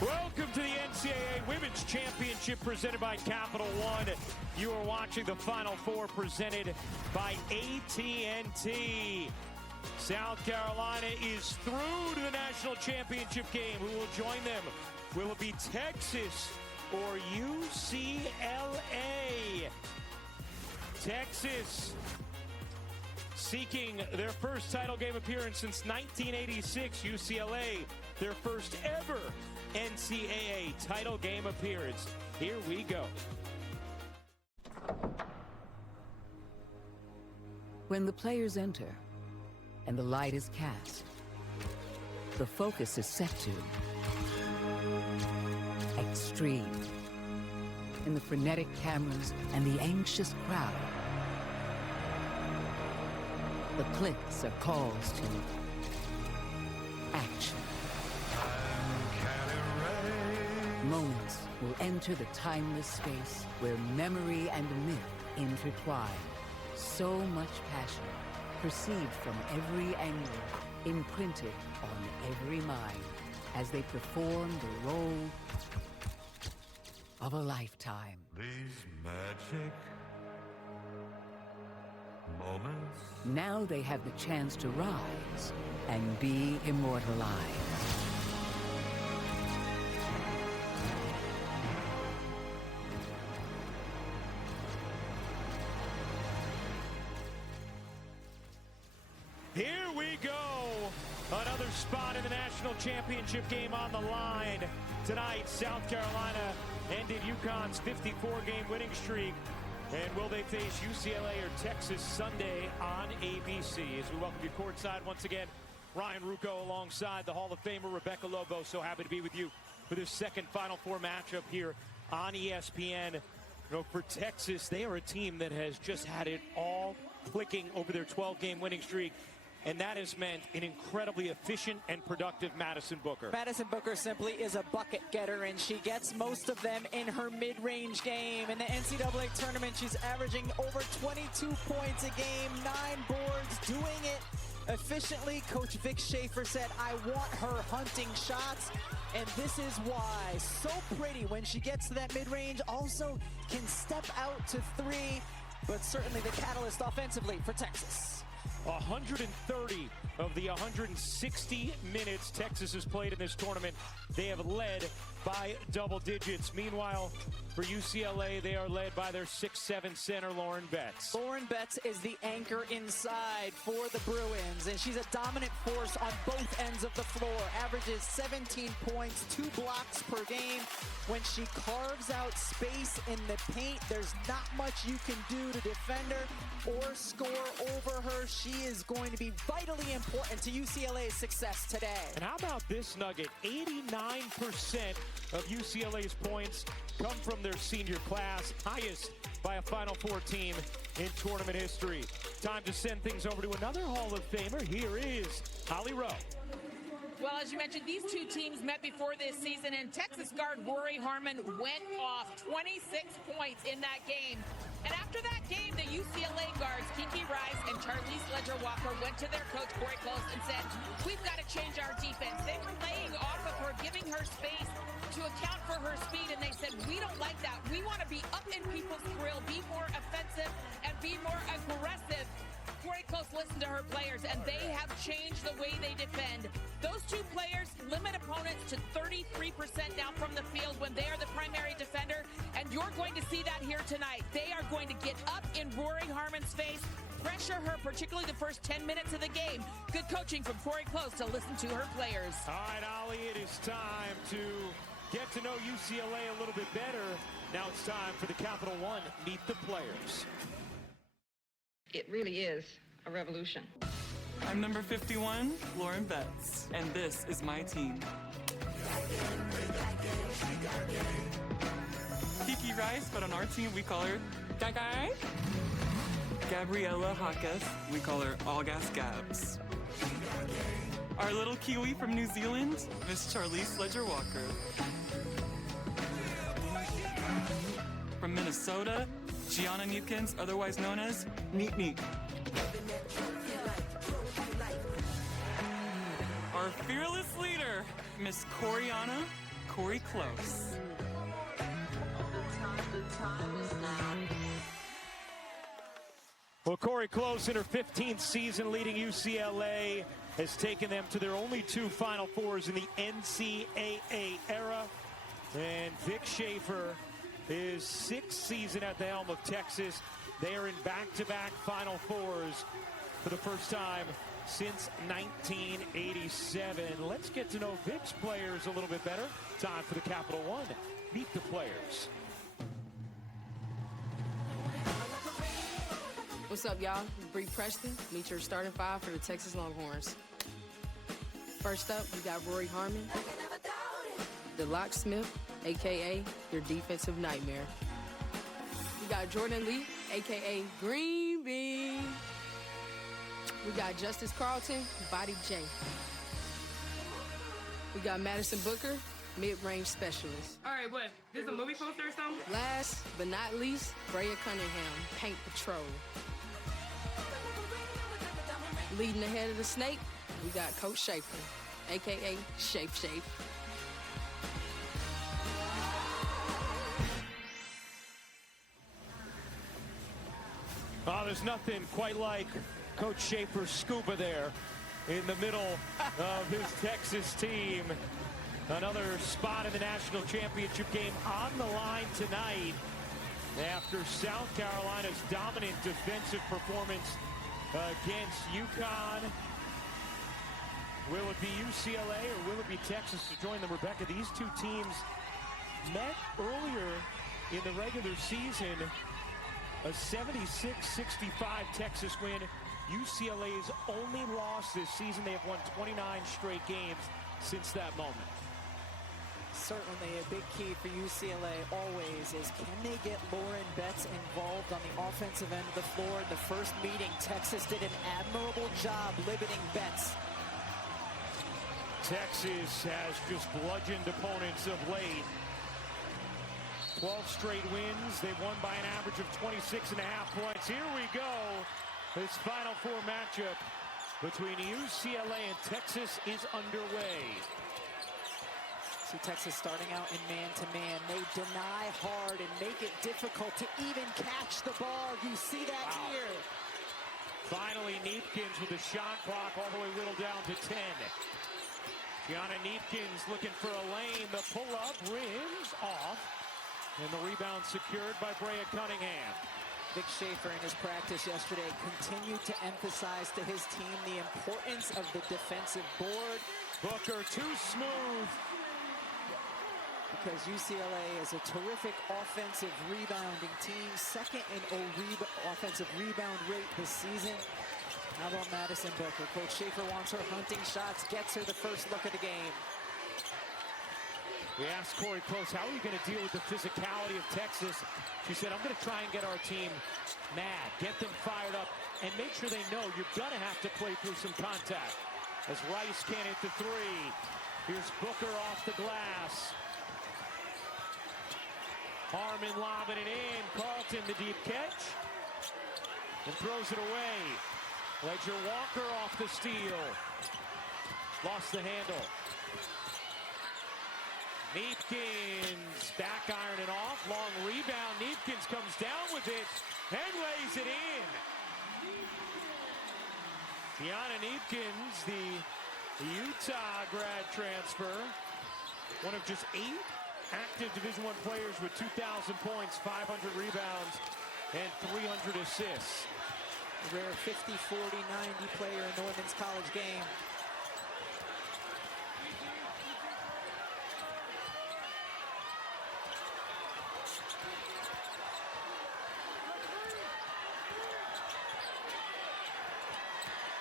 Welcome to the NCAA Women's Championship presented by Capital One. You are watching the Final Four presented by AT&T. South Carolina is through to the national championship game. Who will join them? Will it be Texas or UCLA? Texas seeking their first title game appearance since 1986. UCLA, their first ever NCAA title game appearance. Here we go. When the players enter and the light is cast, the focus is set to extreme. In the frenetic cameras and the anxious crowd, the clicks are calls to action. Moments will enter the timeless space where memory and myth intertwine. So much passion, perceived from every angle, imprinted on every mind as they perform the role of a lifetime. These magic moments. Now they have the chance to rise and be immortalized. Here we go. Another spot in the national championship game on the line. Tonight, South Carolina ended UConn's 54-game winning streak. And will they face UCLA or Texas Sunday on ABC? As we welcome you courtside once again, Ryan Ruocco alongside the Hall of Famer Rebecca Lobo. So happy to be with you for this second Final Four matchup here on ESPN. You know, for Texas, they are a team that has just had it all clicking over their 12-game winning streak. And that has meant an incredibly efficient and productive Madison Booker. Madison Booker simply is a bucket getter, and she gets most of them in her mid-range game. In the NCAA tournament, she's averaging over 22 points a game, 9 boards, doing it efficiently. Coach Vic Schaefer said, I want her hunting shots, and this is why. So pretty when she gets to that mid-range, also can step out to 3, but certainly the catalyst offensively for Texas. 130 of the 160 minutes Texas has played in this tournament, they have led by double digits. Meanwhile, for UCLA, they are led by their 6'7" center, Lauren Betts. Lauren Betts is the anchor inside for the Bruins, and she's a dominant force on both ends of the floor. Averages 17 points, 2 blocks per game. When she carves out space in the paint, there's not much you can do to defend her or score over her. She is going to be vitally important to UCLA's success today. And how about this nugget? 89% of UCLA's points come from their senior class, highest by a Final Four team in tournament history. Time to send things over to another Hall of Famer. Here is Holly Rowe. Well, as you mentioned, these two teams met before this season, and Texas guard Rory Harmon went off 26 points in that game. And after that game, the UCLA guards, Kiki Rice and Charlize Ledger-Walker, went to their coach, Corey Close, and said, we've got to change our defense. They were laying off of her, giving her space to account for her speed, and they said, we don't like that. We want to be up in people's grill, be more offensive, and be more aggressive. Corey Close listened to her players, and they have changed the way they defend. Those two players limit opponents to 33% down from the field when they are the primary defender, and you're going to see that here tonight. They are going to get up in Rory Harmon's face, pressure her, particularly the first 10 minutes of the game. Good coaching from Corey Close to listen to her players. All right, Ollie, it is time to get to know UCLA a little bit better. Now it's time for the Capital One Meet the Players. It really is a revolution. I'm number 51, Lauren Betts, and this is my team. Kiki Rice, but on our team we call her Gagai. Gabriella Hawkes, we call her All Gas Gabs. Our little Kiwi from New Zealand, Miss Charlize Ledger-Walker. From Minnesota, Gianna Neepkins, otherwise known as Neat Neat. Our fearless leader, Miss Coriana Corey Close. Well, Corey Close in her 15th season leading UCLA has taken them to their only 2 Final Fours in the NCAA era. And Vic Schaefer, his 6th season at the helm of Texas. They are in back-to-back Final Fours for the first time since 1987. Let's get to know Vic's players a little bit better. Time for the Capital One. Meet the players. What's up, y'all? Bree Preston. Meet your starting 5 for the Texas Longhorns. First up, we got Rory Harmon, the locksmith, a.k.a. your defensive nightmare. We got Jordan Lee, a.k.a. Green Bean. We got Justice Carlton, Body J. We got Madison Booker, mid-range specialist. All right, what? This is a movie poster or something? Last but not least, Brea Cunningham, Paint Patrol. Leading ahead of the snake, we got Coach Schaefer, a.k.a. Shape. Oh, there's nothing quite like Coach Schaefer's scuba there in the middle of his Texas team. Another spot in the national championship game on the line tonight after South Carolina's dominant defensive performance against UConn. Will it be UCLA or will it be Texas to join them? Rebecca, these 2 teams met earlier in the regular season. A 76-65 Texas win. UCLA's only loss this season. They have won 29 straight games since that moment. Certainly a big key for UCLA always is, can they get Lauren Betts involved on the offensive end of the floor? In the first meeting, Texas did an admirable job limiting Betts. Texas has just bludgeoned opponents of late. 12 straight wins. They've won by an average of 26.5 points. Here we go. This Final Four matchup between UCLA and Texas is underway. See Texas starting out in man-to-man. They deny hard and make it difficult to even catch the ball. You see that here. Finally, Neepkins with a shot clock all the way whittled down to 10. Gianna Neepkins looking for a lane. The pull-up rims off. And the rebound secured by Brea Cunningham. Vic Schaefer in his practice yesterday continued to emphasize to his team the importance of the defensive board. Booker too smooth. Because UCLA is a terrific offensive rebounding team. Second in offensive rebound rate this season. How about Madison Booker? Coach Schaefer wants her hunting shots, gets her the first look of the game. We asked Corey Close, how are you going to deal with the physicality of Texas? She said, I'm going to try and get our team mad, get them fired up, and make sure they know you're going to have to play through some contact. As Rice can't hit the 3. Here's Booker off the glass. Harmon lobbing it in. Carlton the deep catch. And throws it away. Ledger Walker off the steal. Lost the handle. Neepkins back ironing off. Long rebound. Neepkins comes down with it and lays it in. Gianna Neepkins, the Utah grad transfer. One of just 8 active Division I players with 2,000 points, 500 rebounds, and 300 assists. A rare 50, 40, 90 player in the women's college game.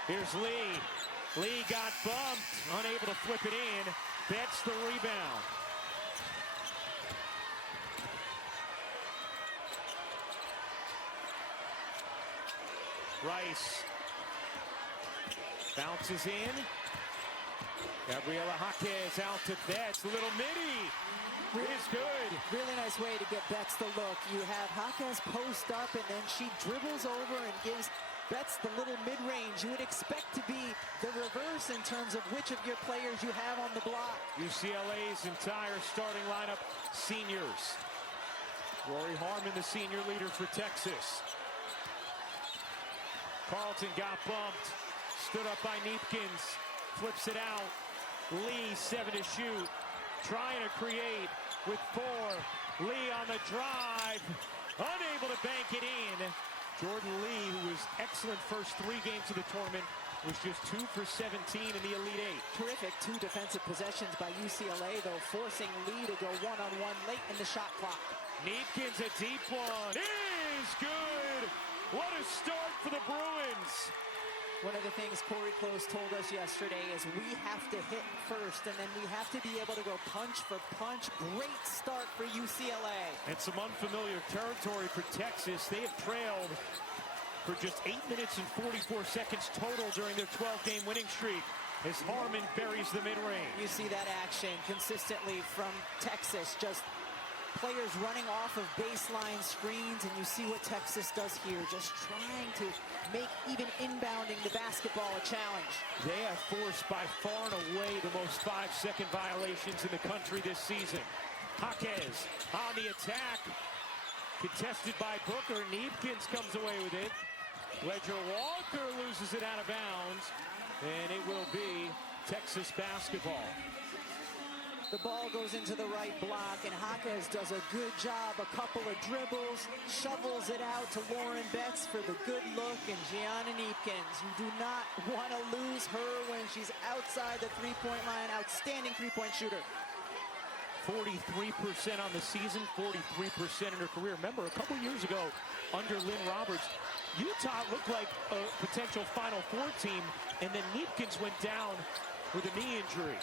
Here's Lee. Lee got bumped, unable to flip it in. Betts the rebound. Rice bounces in. Gabriela Jaquez out to Betts. A little midi. Is good. Really nice way to get Betts the look. You have Jaquez post up, and then she dribbles over and gives Betts, the little mid-range. You would expect to be the reverse in terms of which of your players you have on the block. UCLA's entire starting lineup, seniors. Rory Harmon, the senior leader for Texas. Carlton got bumped, stood up by Neepkins, flips it out. Lee, 7 to shoot, trying to create with 4. Lee on the drive, unable to bank it in. Jordan Lee, who was excellent first 3 games of the tournament, was just 2 for 17 in the Elite 8. Terrific 2 defensive possessions by UCLA, though, forcing Lee to go one-on-one late in the shot clock. Neepkins, a deep one, is good. What a start for the Bruins. One of the things Corey Close told us yesterday is we have to hit first, and then we have to be able to go punch for punch. Great start for UCLA. And some unfamiliar territory for Texas. They have trailed for just 8 minutes and 44 seconds total during their 12-game winning streak as Harmon buries the mid-range. You see that action consistently from Texas, just players running off of baseline screens, and you see what Texas does here, just trying to make even inbounding the basketball a challenge. They have forced by far and away the most 5-second violations in the country this season. Jaquez on the attack, contested by Booker. Neepkins comes away with it. Ledger Walker loses it out of bounds, and it will be Texas basketball. The ball goes into the right block, and Jaquez does a good job. A couple of dribbles, shovels it out to Lauren Betts for the good look, and Gianna Neepkins. You do not want to lose her when she's outside the three-point line. Outstanding three-point shooter. 43% on the season, 43% in her career. Remember, a couple years ago, under Lynn Roberts, Utah looked like a potential Final Four team, and then Neepkins went down with a knee injury.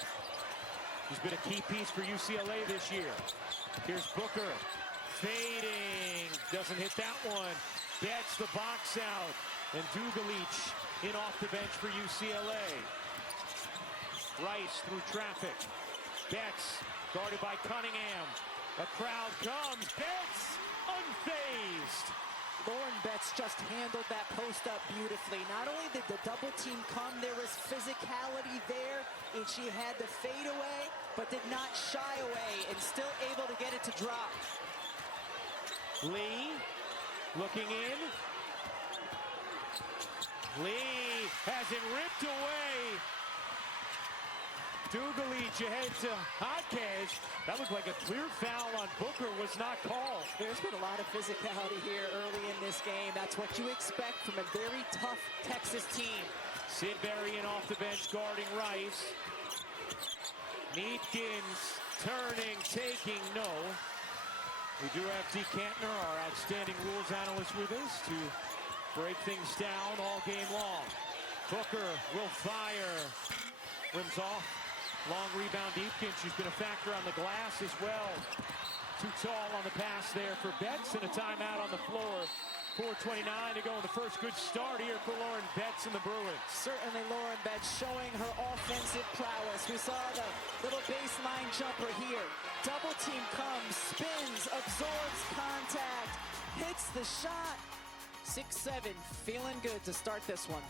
He's been a key piece for UCLA this year. Here's Booker, fading, doesn't hit that one. Betts the box out, and Dugalich in off the bench for UCLA. Rice through traffic. Betts guarded by Cunningham. A crowd comes. Betts unfazed. Lauren Betts just handled that post up beautifully. Not only did the double team come, there was physicality there, and she had the fade away, but did not shy away, and still able to get it to drop. Lee looking in. Lee has it ripped away. Dugalich ahead to Jaquez. That looked like a clear foul on Booker, was not called. There's been a lot of physicality here early in this game. That's what you expect from a very tough Texas team. Sid Berrien off the bench guarding Rice. Neepkins turning, taking, no. We do have Dee Kantner, our outstanding rules analyst, with us to break things down all game long. Booker will fire. Rims off. Long rebound, Neepkins. She's been a factor on the glass as well. Too tall on the pass there for Betts, and a timeout on the floor. 4:29 to go in the first good start here for Lauren Betts and the Bruins. Certainly Lauren Betts showing her offensive prowess. We saw the little baseline jumper here. Double team comes, spins, absorbs contact, hits the shot. 6-7, feeling good to start this one.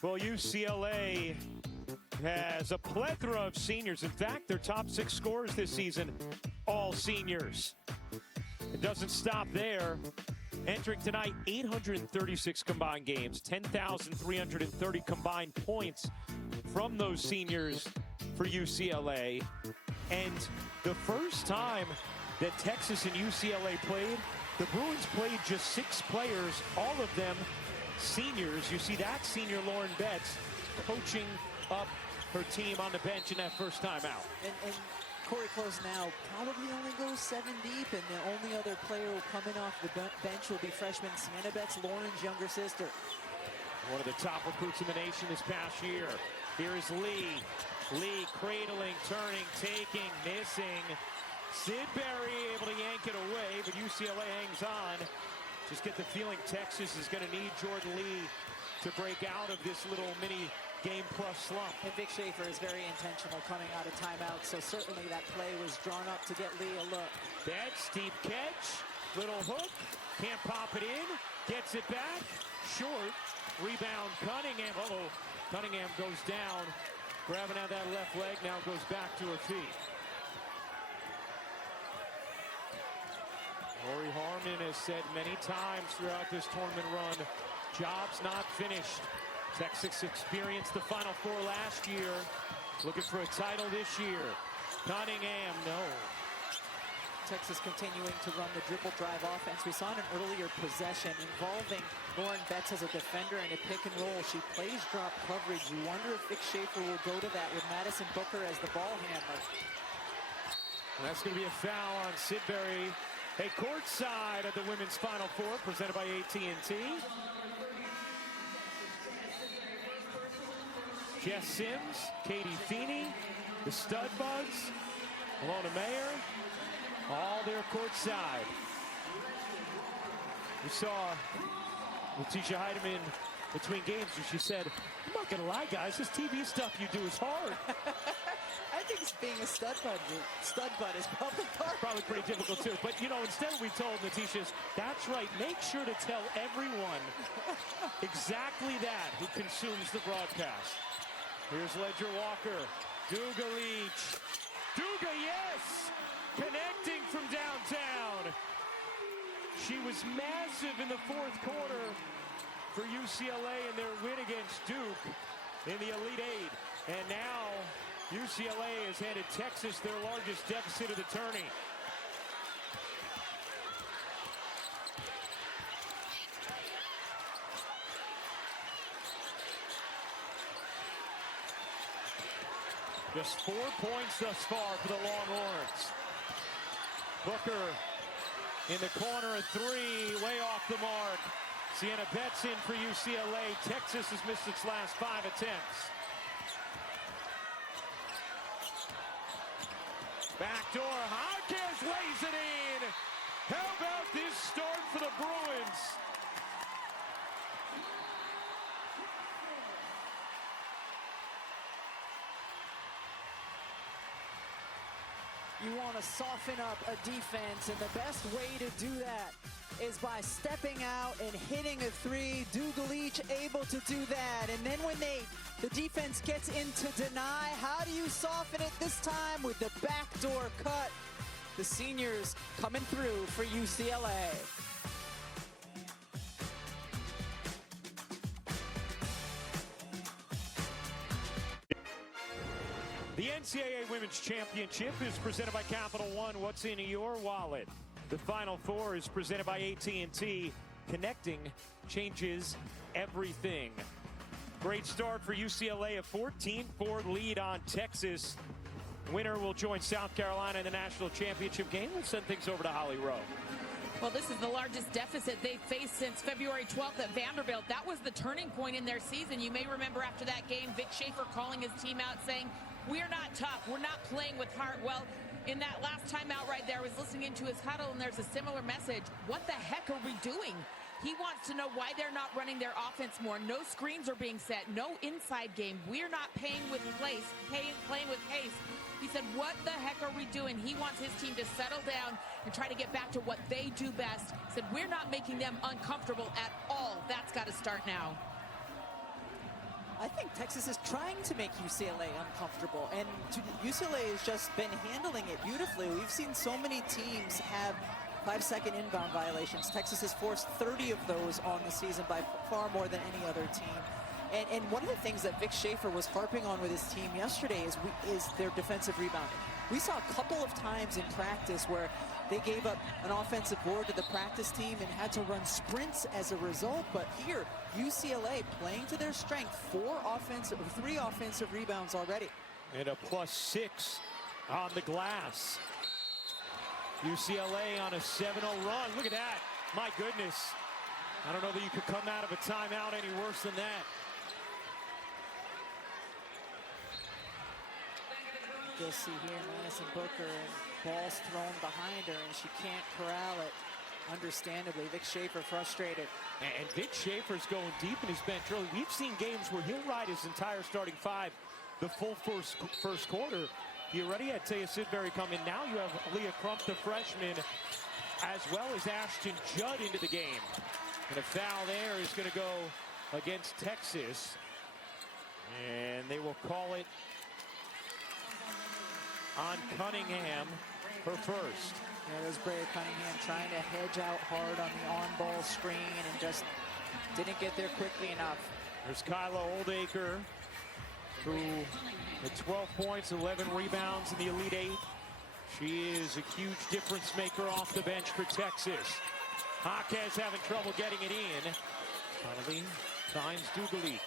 Well, UCLA has a plethora of seniors. In fact, their top 6 scorers this season, all seniors. It doesn't stop there. Entering tonight, 836 combined games, 10,330 combined points from those seniors for UCLA. And the first time that Texas and UCLA played, the Bruins played just 6 players, all of them seniors. You see that senior Lauren Betts coaching up her team on the bench in that first time out. And Corey Close now probably only goes 7 deep, and the only other player coming off the bench will be freshman Sienna Betts, Lauren's younger sister. One of the top recruits in the nation this past year. Here is Lee. Lee cradling, turning, taking, missing. Sid Berry able to yank it away, but UCLA hangs on. Just get the feeling Texas is going to need Jordan Lee to break out of this little mini game-plus slump. And Vic Schaefer is very intentional coming out of timeout, so certainly that play was drawn up to get Lee a look. That steep catch, little hook, can't pop it in, gets it back, short, rebound Cunningham. Uh-oh, Cunningham goes down, grabbing out that left leg, now goes back to her feet. Lori Harmon has said many times throughout this tournament run, job's not finished. Texas experienced the Final Four last year, looking for a title this year. Cunningham, no. Texas continuing to run the dribble drive offense. We saw an earlier possession involving Lauren Betts as a defender in a pick and roll. She plays drop coverage. You wonder if Vic Schaefer will go to that with Madison Booker as the ball handler. And that's going to be a foul on Sidbury. Hey, courtside at the Women's Final Four, presented by AT&T. Jess Sims, Katie Feeney, the Stud Buds, Alona Mayer, all there courtside. We saw Letitia Heidemann between games where she said, I'm not going to lie, guys, this TV stuff you do is hard. I think being a stud bud is probably hard. Probably pretty difficult too. But you know, instead we told Letitia, that's right, make sure to tell everyone exactly that who consumes the broadcast. Here's Ledger Walker, Duga Leach. Duga, yes! Connecting from downtown. She was massive in the fourth quarter for UCLA in their win against Duke in the Elite Eight. And now UCLA has handed Texas their largest deficit of the tourney. Just 4 points thus far for the Longhorns. Booker in the corner at three, way off the mark. Sienna Betts in for UCLA. Texas has missed its last 5 attempts. Backdoor, Hodges lays it in. How about this start for the Bruins? You want to soften up a defense, and the best way to do that is by stepping out and hitting a three. Duga Leach able to do that. And then when the defense gets into deny, how do you soften it this time? With the backdoor cut. The seniors coming through for UCLA. The NCAA Women's Championship is presented by Capital One. What's in your wallet? The Final Four is presented by AT&T. Connecting changes everything. Great start for UCLA, a 14-4 lead on Texas. Winner will join South Carolina in the national championship game. We'll send things over to Holly Rowe. Well, this is the largest deficit they've faced since February 12th at Vanderbilt. That was the turning point in their season. You may remember after that game, Vic Schaefer calling his team out saying, we're not tough, we're not playing with heart. Well, in that last timeout right there, I was listening into his huddle, and there's a similar message. What the heck are we doing? He wants to know why they're not running their offense more. No screens are being set, no inside game. We're not playing with pace. He said, what the heck are we doing? He wants his team to settle down and try to get back to what they do best. He said, we're not making them uncomfortable at all. That's got to start now. I think Texas is trying to make UCLA uncomfortable, and UCLA has just been handling it beautifully. We've seen so many teams have 5-second inbound violations. Texas has forced 30 of those on the season, by far more than any other team. And one of the things that Vic Schaefer was harping on with his team yesterday is their defensive rebounding. We saw a couple of times in practice where they gave up an offensive board to the practice team and had to run sprints as a result. But here, UCLA playing to their strength, 3 offensive rebounds already. And a +6 on the glass. UCLA on a 7-0 run. Look at that. My goodness. I don't know that you could come out of a timeout any worse than that. You'll see here Madison Booker, and ball's thrown behind her, and she can't corral it. Understandably, Vic Schaefer frustrated. And Vic Schaefer's going deep in his bench early. We've seen games where he'll ride his entire starting five the full first quarter. You already had Taya Sidbury come in. Now you have Leah Crump, the freshman, as well as Ashton Judd into the game. And a foul there is going to go against Texas. And they will call it on Cunningham for first. Yeah, there's Brea Cunningham trying to hedge out hard on the on-ball screen and just didn't get there quickly enough. There's Kyla Oldacre, who had 12 points, 11 rebounds in the Elite Eight. She is a huge difference maker off the bench for Texas. Jaquez having trouble getting it in. Finally finds Dugalich.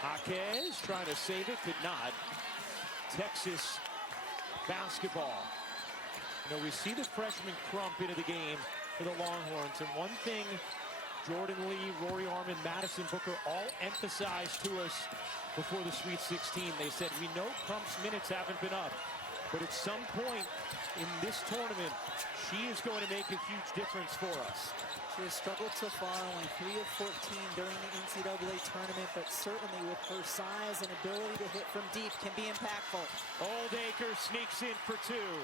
Jaquez trying to save it, could not. Texas basketball. You know, we see the freshman Crump into the game for the Longhorns, and one thing Jordan Lee, Rory Harmon, Madison Booker all emphasized to us before the Sweet 16. They said, we know Crump's minutes haven't been up, but at some point in this tournament, she is going to make a huge difference for us. She has struggled so far, only 3 of 14 during the NCAA tournament, but certainly with her size and ability to hit from deep can be impactful. Oldacre sneaks in for two.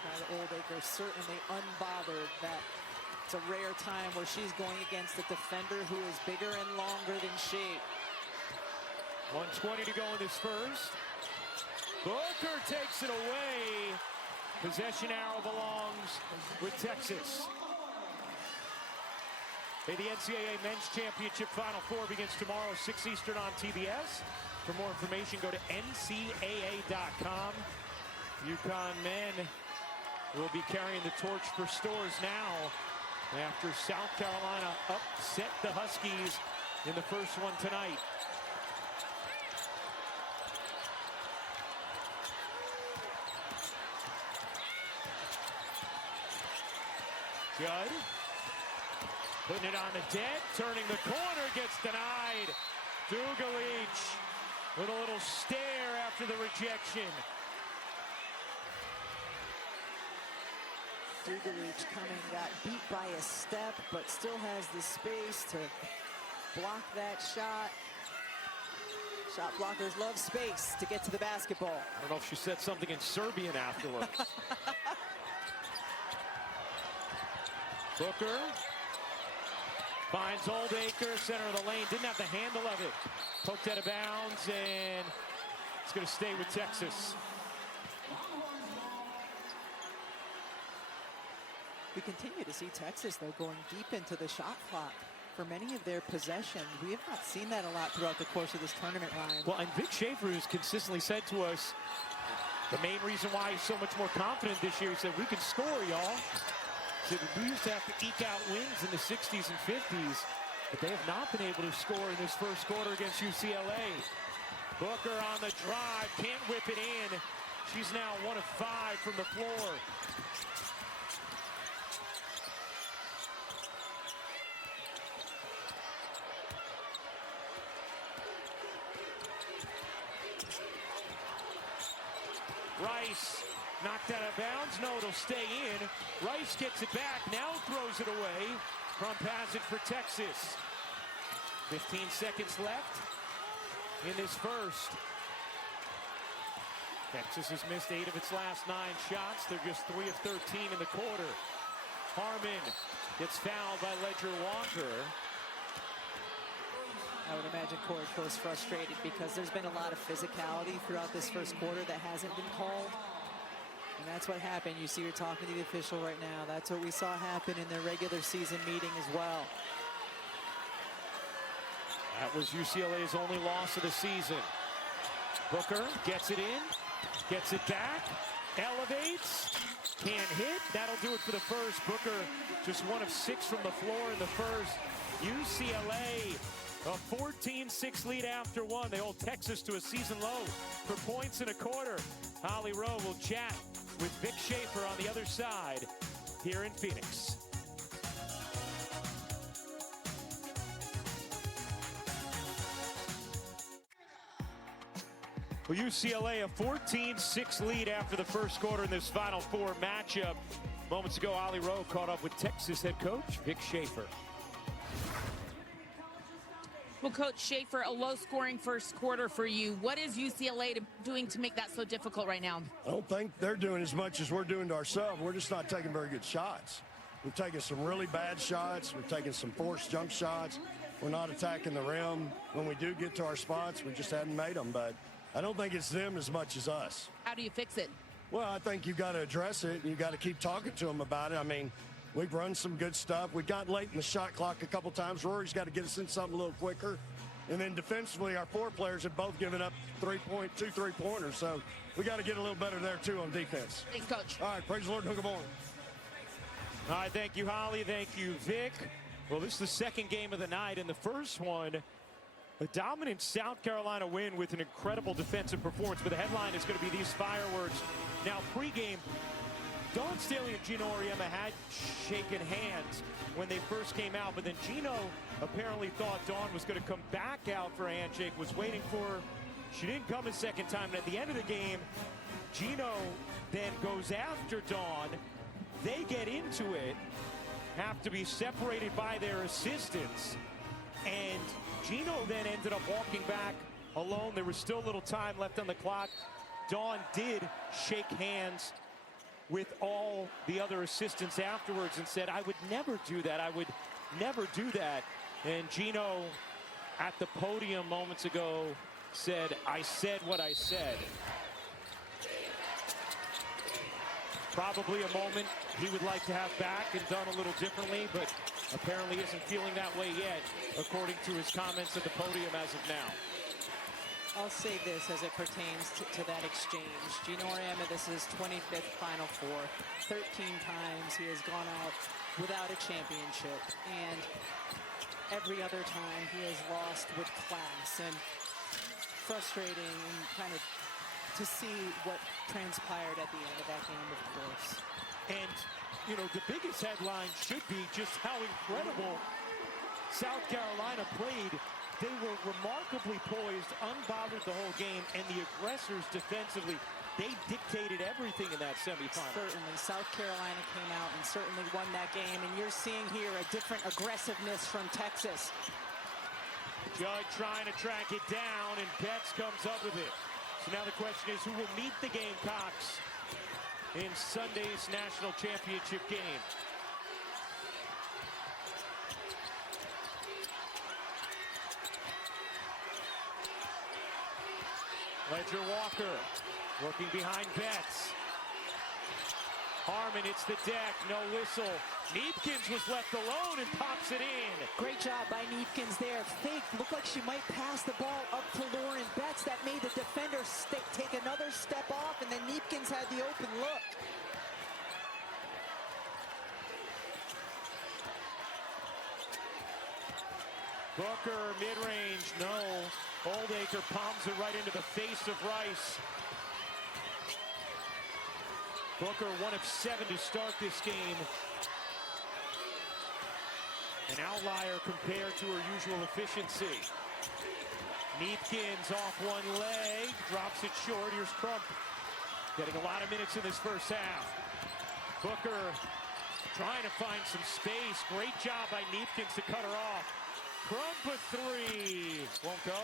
Kyla Oldacre certainly unbothered. That it's a rare time where she's going against a defender who is bigger and longer than she. 1:20 to go in this first. Booker takes it away. Possession arrow belongs with Texas. The NCAA Men's Championship Final Four begins tomorrow, 6 Eastern on TBS. For more information, go to ncaa.com. UConn men will be carrying the torch for Stores now after South Carolina upset the Huskies in the first one tonight. Judd putting it on the deck, turning the corner, gets denied. Dugalich with a little stare after the rejection. Dugalich got beat by a step, but still has the space to block that shot. Shot blockers love space to get to the basketball. I don't know if she said something in Serbian afterwards. Booker finds Oldacre, center of the lane, didn't have the handle of it. Poked out of bounds, and it's going to stay with Texas. We continue to see Texas, though, going deep into the shot clock for many of their possessions. We have not seen that a lot throughout the course of this tournament, Ryan. Well, and Vic Schaefer has consistently said to us, the main reason why he's so much more confident this year, he said, we can score, y'all. We used to have to eke out wins in the 60s and 50s, but they have not been able to score in this first quarter against UCLA. Booker on the drive, can't whip it in. She's now 1 of 5 from the floor. Rice knocked out of bounds. No, it'll stay in. Rice gets it back. Now throws it away. Crump has it for Texas. 15 seconds left in this first. Texas has missed 8 of its last 9 shots. They're just 3 of 13 in the quarter. Harmon gets fouled by Ledger Walker. I would imagine Corey Coe's frustrated because there's been a lot of physicality throughout this first quarter that hasn't been called. And that's what happened. You see, you're talking to the official right now. That's what we saw happen in their regular season meeting as well. That was UCLA's only loss of the season. Booker gets it in, gets it back, elevates, can't hit. That'll do it for the first. Booker just 1 of 6 from the floor in the first. UCLA, a 14-6 lead after 1. They hold Texas to a season low for points in a quarter. Holly Rowe will chat with Vic Schaefer on the other side here in Phoenix. Well, UCLA a 14-6 lead after the first quarter in this Final Four matchup. Moments ago, Ollie Rowe caught up with Texas head coach Vic Schaefer. Well, Coach Schaefer, a low-scoring first quarter for you. What is UCLA doing to make that so difficult right now? I don't think they're doing as much as we're doing to ourselves. We're just not taking very good shots. We've taken some really bad shots. We've taken some forced jump shots. We're not attacking the rim. When we do get to our spots, we just hadn't made them. But I don't think it's them as much as us. How do you fix it? Well, I think you've got to address it, and you've got to keep talking to them about it. I mean, we've run some good stuff. We got late in the shot clock a couple times. Rory's got to get us in something a little quicker. And then defensively, our four players have both given up two three-pointers. So we got to get a little better there, too, on defense. Thanks, Coach. All right, praise the Lord and hook 'em on. All right, thank you, Holly. Thank you, Vic. Well, this is the second game of the night, and the first one, a dominant South Carolina win with an incredible defensive performance. But the headline is going to be these fireworks. Now, pregame, Dawn Staley and Gino Auriemma had shaken hands when they first came out, but then Gino apparently thought Dawn was going to come back out for a handshake, was waiting for her. She didn't come a second time, and at the end of the game, Gino then goes after Dawn. They get into it, have to be separated by their assistants, and Gino then ended up walking back alone. There was still a little time left on the clock. Dawn did shake hands with all the other assistants afterwards and said, I would never do that. I would never do that. And Gino at the podium moments ago said, I said what I said. Probably a moment he would like to have back and done a little differently, but apparently isn't feeling that way yet, according to his comments at the podium as of now. I'll say this as it pertains to that exchange. Gino Auriemma, this is his 25th Final Four. 13 times he has gone out without a championship, and every other time he has lost with class. And frustrating and kind of to see what transpired at the end of that game, of course. And, you know, the biggest headline should be just how incredible South Carolina played. They were remarkably poised, unbothered the whole game, and the aggressors defensively, they dictated everything in that semifinal. Certainly, South Carolina came out and certainly won that game, and you're seeing here a different aggressiveness from Texas. Judd trying to track it down, and Betts comes up with it. So now the question is, who will meet the Gamecocks in Sunday's national championship game? Ledger Walker working behind Betts. Harmon hits the deck, no whistle. Neepkins was left alone and pops it in. Great job by Neepkins there. Fake, looked like she might pass the ball up to Lauren Betts. That made the defender take another step off, and then Neepkins had the open look. Booker, mid-range, no. Oldacre palms it right into the face of Rice. Booker 1 of 7 to start this game. An outlier compared to her usual efficiency. Neepkins off one leg, drops it short. Here's Crump, getting a lot of minutes in this first half. Booker trying to find some space. Great job by Neepkins to cut her off. Crump a three, won't go.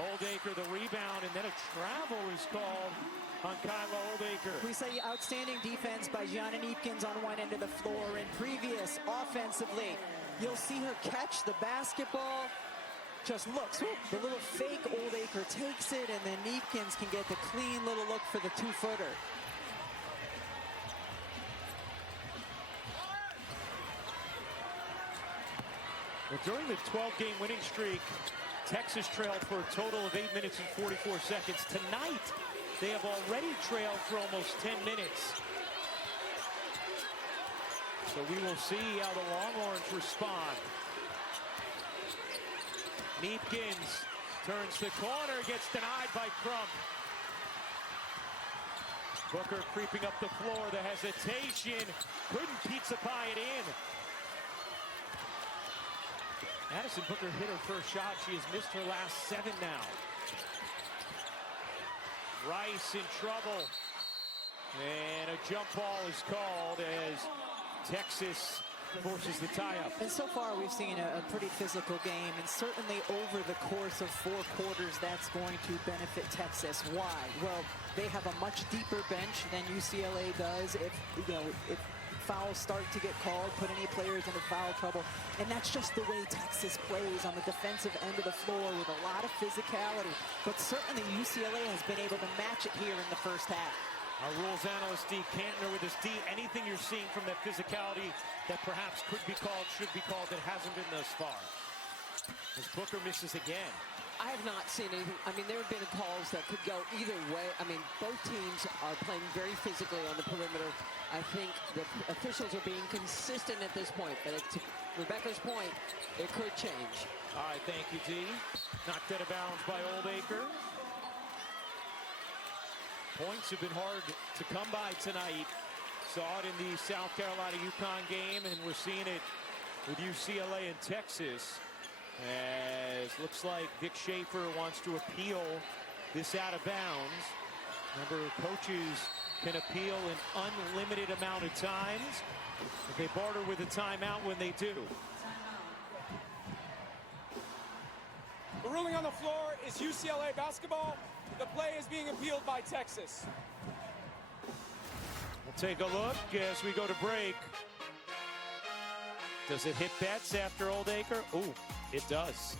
Oldacre the rebound, and then a travel is called on Kyla Oldacre. We say outstanding defense by Gianna Neepkins on one end of the floor. And previous offensively, you'll see her catch the basketball. Just looks, whoop, the little fake Oldacre takes it, and then Neepkins can get the clean little look for the two-footer. Well, during the 12-game winning streak, Texas trailed for a total of 8 minutes and 44 seconds. Tonight, they have already trailed for almost 10 minutes. So we will see how the Longhorns respond. Neepkins turns the corner, gets denied by Crump. Booker creeping up the floor, the hesitation, couldn't pizza pie it in. Addison Booker hit her first shot. She has missed her last 7 now. Rice in trouble. And a jump ball is called as Texas forces the tie-up. And so far we've seen a pretty physical game, and certainly over the course of 4 quarters that's going to benefit Texas. Why? Well, they have a much deeper bench than UCLA does. If fouls start to get called, put any players into foul trouble, and that's just the way Texas plays on the defensive end of the floor with a lot of physicality. But certainly UCLA has been able to match it here in the first half. Our rules analyst, D. Cantner with us. D, anything you're seeing from that physicality that perhaps could be called, should be called, that hasn't been thus far? As Booker misses again. I have not seen anything. I mean, there have been calls that could go either way. I mean, both teams are playing very physically on the perimeter. I think the officials are being consistent at this point, but to Rebecca's point, it could change. All right, thank you, D. Knocked out of bounds by Oldacre. Points have been hard to come by tonight. Saw it in the South Carolina-UConn game, and we're seeing it with UCLA and Texas. As looks like Vic Schaefer wants to appeal this out of bounds. Remember, coaches can appeal an unlimited amount of times. They barter with a timeout when they do. The ruling on the floor is UCLA basketball. The play is being appealed by Texas. We'll take a look as we go to break. Does it hit Betts after Oldacre? Ooh, it does.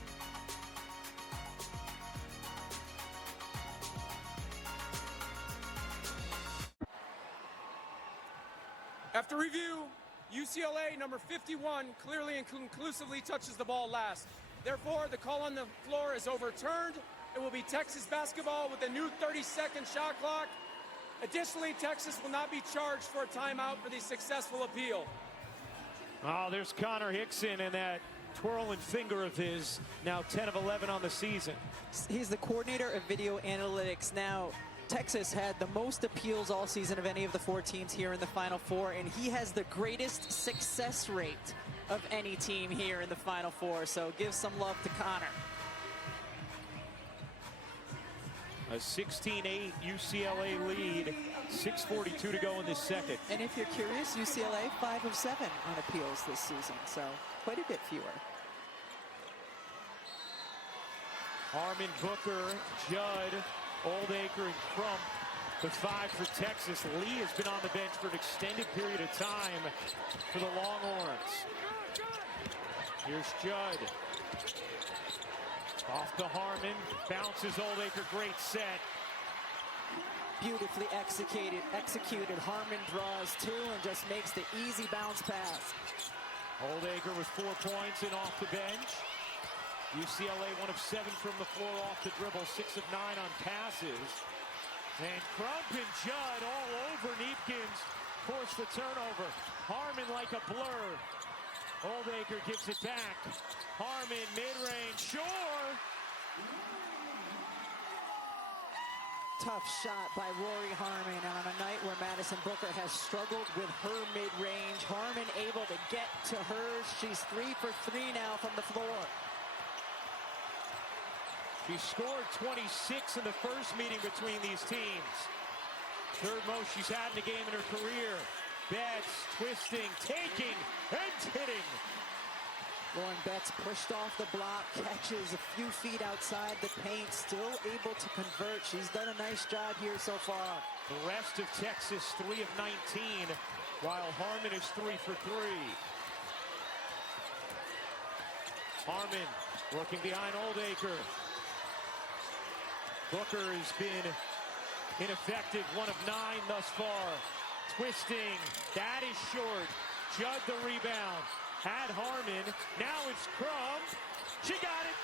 After review, UCLA number 51 clearly and conclusively touches the ball last. Therefore, the call on the floor is overturned. It will be Texas basketball with a new 30-second shot clock. Additionally, Texas will not be charged for a timeout for the successful appeal. Oh, there's Connor Hickson and that twirling finger of his, now 10 of 11 on the season. He's the coordinator of video analytics. Now, Texas had the most appeals all season of any of the 4 teams here in the Final Four, and he has the greatest success rate of any team here in the Final Four. So give some love to Connor. A 16-8 UCLA lead, 6:42 to go in this second. And if you're curious, UCLA 5 of 7 on appeals this season, so quite a bit fewer. Harmon, Booker, Judd, Oldacre, and Crump. The 5 for Texas. Lee has been on the bench for an extended period of time for the Longhorns. Here's Judd. Off to Harmon, bounces Oldacre, great set. Beautifully executed. Harmon draws 2 and just makes the easy bounce pass. Oldacre with 4 points and off the bench. UCLA 1 of 7 from the floor off the dribble, 6 of 9 on passes. And Crump and Judd all over Neepkins, force the turnover. Harmon like a blur. Oldacre gives it back. Harmon, mid-range, sure. Tough shot by Rory Harmon, and on a night where Madison Booker has struggled with her mid-range, Harmon able to get to hers. She's 3 for 3 now from the floor. She scored 26 in the first meeting between these teams. Third most she's had in a game in her career. Betts twisting, taking, and hitting. Lauren Betts pushed off the block, catches a few feet outside the paint, still able to convert. She's done a nice job here so far. The rest of Texas 3 of 19, while Harmon is 3 for 3. Harmon working behind Oldacre. Booker has been ineffective, 1 of 9 thus far. Twisting, that is short. Judd the rebound. Had Harmon, now it's Crump. She got it.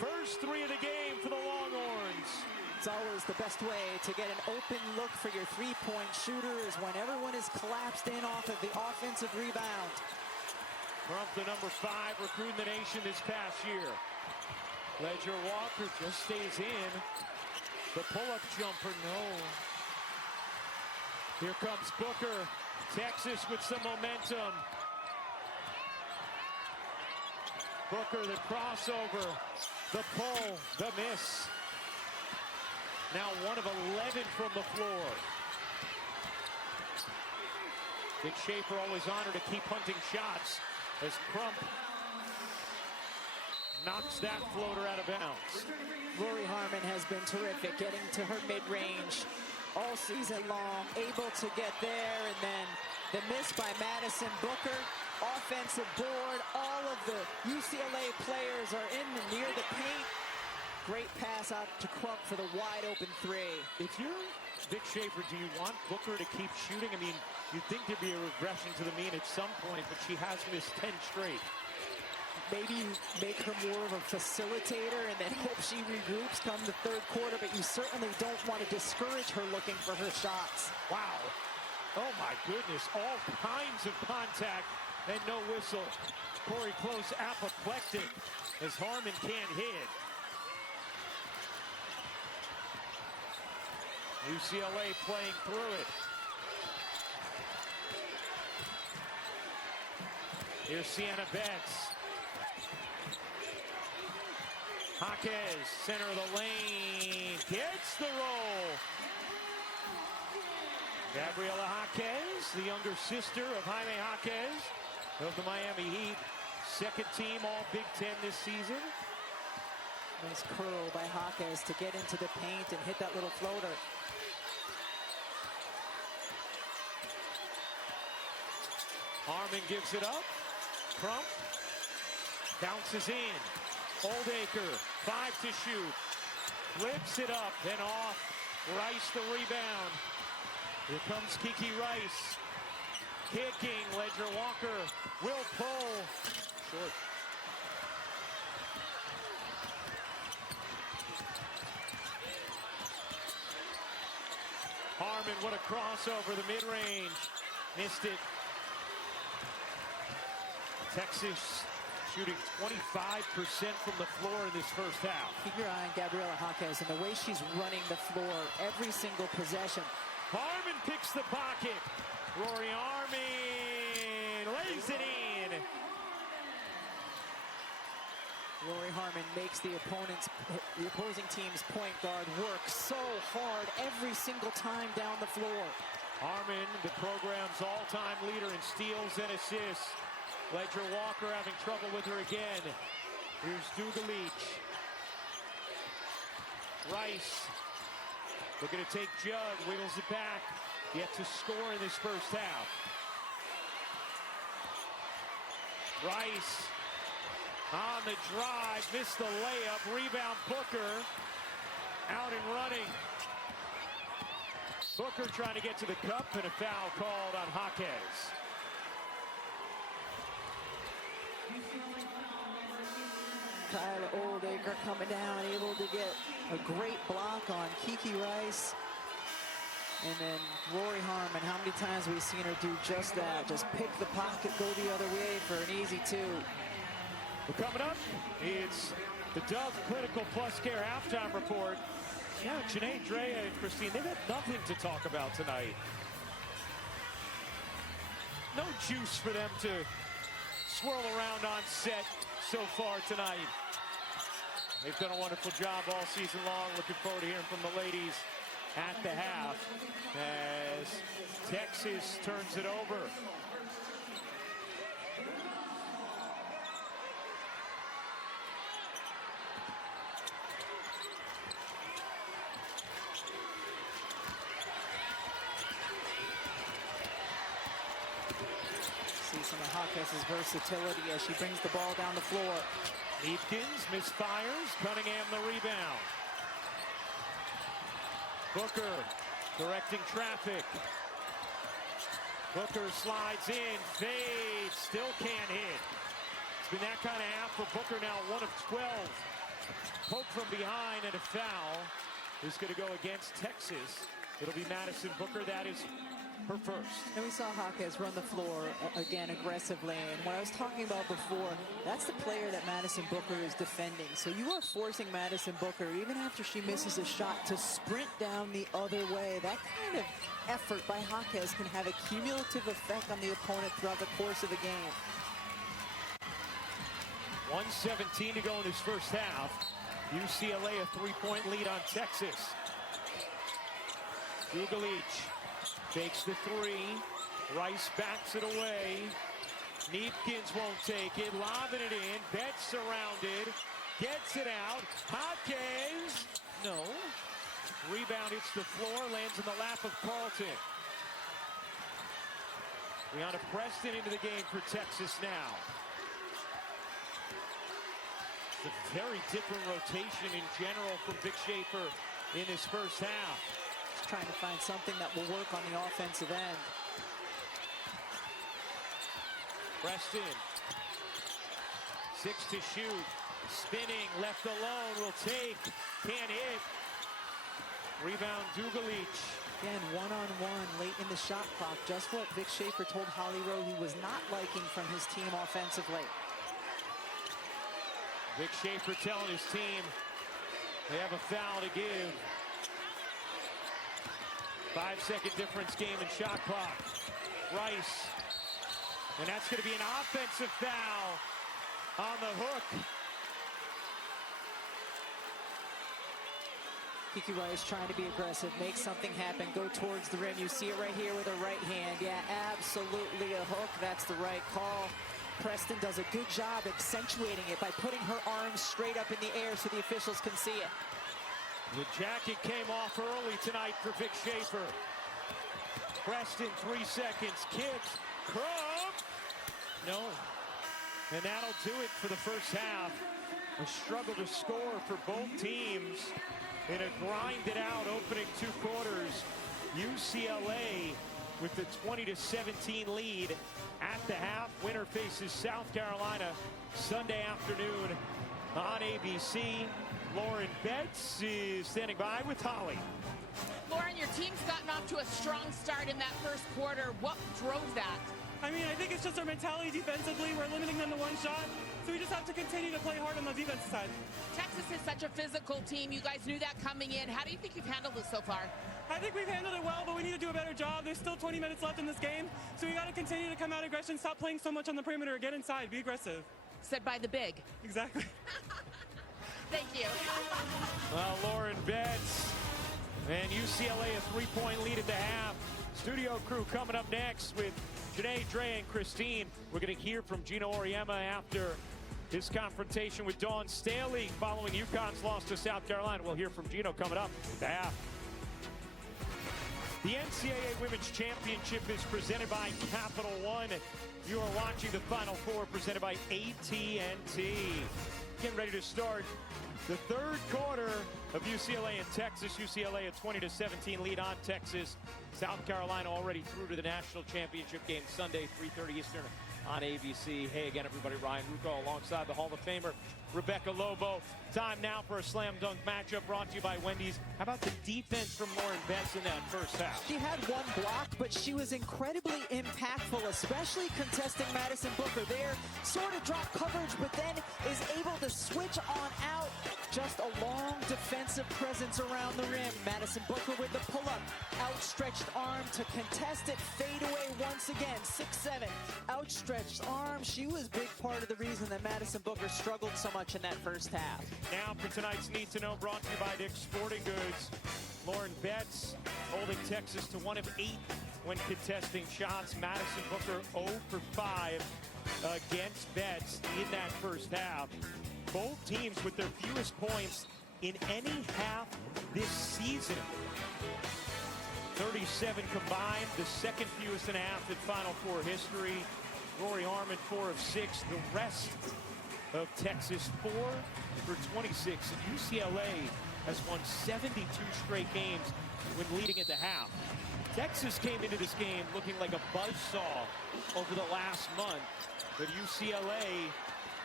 First 3 of the game for the Longhorns. It's always the best way to get an open look for your 3-point shooter is when everyone is collapsed in off of the offensive rebound. Crump, the number 5 recruit in the nation this past year. Ledger Walker just stays in. The pull-up jumper, no. Here comes Booker. Texas with some momentum. Booker, the crossover, the pull, the miss. Now 1 of 11 from the floor. Dick Schaefer always honored to keep hunting shots as Crump knocks that floater out of bounds. Rory Harmon has been terrific getting to her mid-range all season long, able to get there, and then the miss by Madison Booker. Offensive board, all of the UCLA players are in near the paint. Great pass out to Crump for the wide open 3. If you're Dick Schaefer, do you want Booker to keep shooting? I mean, you'd think there'd be a regression to the mean at some point, but she has missed 10 straight. Maybe make her more of a facilitator and then hope she regroups come the third quarter, but you certainly don't want to discourage her looking for her shots. Wow. Oh my goodness, all kinds of contact and no whistle. Corey Close apoplectic as Harmon can't hit. UCLA playing through it. Here's Sienna Betts. Jaquez, center of the lane, gets the roll. Gabriela Jaquez, the younger sister of Jaime Jaquez of the Miami Heat. Second team all Big Ten this season. Nice curl by Jaquez to get into the paint and hit that little floater. Harmon gives it up. Crump bounces in. Oldacre, 5 to shoot. Flips it up and off. Rice the rebound. Here comes Kiki Rice. Kicking. Ledger Walker will pull. Short. Harmon, what a crossover. The mid-range. Missed it. Texas shooting 25% from the floor in this first half. Keep your eye on Gabriela Jaquez and the way she's running the floor every single possession. Harmon picks the pocket. Rory Harmon lays it in. Rory Harmon makes the opposing team's point guard work so hard every single time down the floor. Harmon, the program's all-time leader in steals and assists. Ledger Walker having trouble with her again. Here's Dugalich. Rice looking to take Judd, wiggles it back. Yet to score in this first half. Rice on the drive, missed the layup. Rebound Booker, out and running. Booker trying to get to the cup and a foul called on Jaquez. Kyle Oldacre coming down, able to get a great block on Kiki Rice. And then Rory Harmon, how many times have we seen her do just that? Just pick the pocket, go the other way for an easy 2. Well, coming up, it's the Dove Clinical Plus Care halftime report. Yeah, Janae, Drea, and Christine, they've had nothing to talk about tonight. No juice for them to swirl around on set so far tonight. They've done a wonderful job all season long. Looking forward to hearing from the ladies at the half as Texas turns it over. See some of Jaquez's versatility as she brings the ball down the floor. Neefkins misfires, Cunningham the rebound. Booker directing traffic. Booker slides in, fades, still can't hit. It's been that kind of half for Booker now, 1 of 12. Poke from behind and a foul is going to go against Texas. It'll be Madison Booker, that is her first. And we saw Jaquez run the floor again aggressively. And what I was talking about before, that's the player that Madison Booker is defending. So you are forcing Madison Booker, even after she misses a shot, to sprint down the other way. That kind of effort by Jaquez can have a cumulative effect on the opponent throughout the course of the game. 1:17 to go in his first half. UCLA a 3-point lead on Texas. Dugalich takes the three. Rice backs it away. Neepkins won't take it. Lobbing it in. Betts surrounded. Gets it out. Hopkins. No. Rebound hits the floor. Lands in the lap of Carlton. Brianna Preston into the game for Texas now. It's a very different rotation in general from Vic Schaefer in his first half. He's trying to find something that will work on the offensive end. Preston. 6 to shoot. Spinning, left alone, will take. Can't hit. Rebound Dugalich. Again, one-on-one late in the shot clock. Just what Vic Schaefer told Holly Rowe he was not liking from his team offensively. Vic Schaefer telling his team they have a foul to give. 5-second difference game in shot clock. Rice. And that's going to be an offensive foul on the hook. Kiki Rice trying to be aggressive, make something happen, go towards the rim. You see it right here with her right hand. Yeah, absolutely a hook. That's the right call. Preston does a good job accentuating it by putting her arms straight up in the air so the officials can see it. The jacket came off early tonight for Vic Schaefer. Preston, 3 seconds, kicks, Crump. No. And that'll do it for the first half. A struggle to score for both teams in a grinded-out opening 2 quarters. UCLA with the 20-17 lead at the half. Winner faces South Carolina Sunday afternoon on ABC. Lauren Betts is standing by with Holly. Lauren, your team's gotten off to a strong start in that first quarter. What drove that? I mean, I think it's just our mentality defensively. We're limiting them to one shot, so we just have to continue to play hard on the defensive side. Texas is such a physical team. You guys knew that coming in. How do you think you've handled this so far? I think we've handled it well, but we need to do a better job. There's still 20 minutes left in this game, so we got to continue to come out aggression, stop playing so much on the perimeter, get inside, be aggressive. Said by the big. Exactly. Thank you. Well, Lauren Betts and UCLA a 3-point lead at the half. Studio crew coming up next with Janae, Dre, and Christine. We're going to hear from Gino Auriemma after his confrontation with Dawn Staley following UConn's loss to South Carolina. We'll hear from Gino coming up at the half. The NCAA Women's Championship is presented by Capital One. You are watching the Final Four presented by AT&T. Getting ready to start the third quarter of UCLA and Texas. UCLA a 20-17 lead on Texas. South Carolina already through to the national championship game Sunday, 3:30 Eastern on ABC. Hey again, everybody. Ryan Rucco alongside the Hall of Famer Rebecca Lobo. Time now for a slam dunk matchup brought to you by Wendy's. How about the defense from Lauren Betts in that first half? She had one block, but she was incredibly impactful, especially contesting Madison Booker there. Sort of dropped coverage, but then is able to switch on out. Just a long defensive presence around the rim. Madison Booker with the pull-up. Outstretched arm to contest it. Fade away once again. 6'7". Outstretched arm. She was a big part of the reason that Madison Booker struggled so much in that first half. Now for tonight's Need to Know, brought to you by Dick's Sporting Goods. Lauren Betts holding Texas to 1 of 8 when contesting shots. Madison Booker 0 for 5 against Betts in that first half. Both teams with their fewest points in any half this season. 37 combined, the second fewest in a half in Final Four history. Rory Harmon 4 of 6. The rest of Texas 4 for 26. And UCLA has won 72 straight games when leading at the half. Texas came into this game looking like a buzzsaw over the last month, but UCLA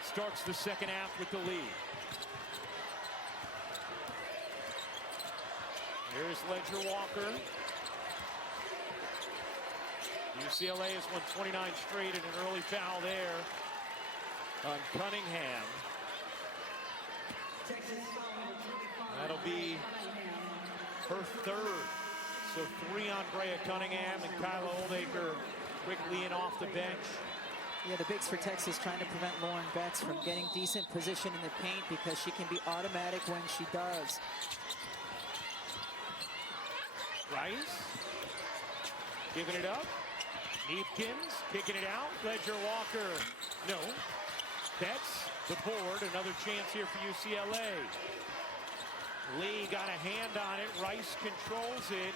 starts the second half with the lead. Here's Ledger Walker. UCLA has won 29 straight and an early foul there on Cunningham. That'll be her third. So 3 on Brea Cunningham, and Kyla Oldacre quickly in off the bench Yeah, the bigs for Texas trying to prevent Lauren Betts from getting decent position in the paint because she can be automatic when she does. Rice giving it up. Neefkins kicking it out. Ledger Walker. No. Betts the board. Another chance here for UCLA. Lee got a hand on it. Rice controls it.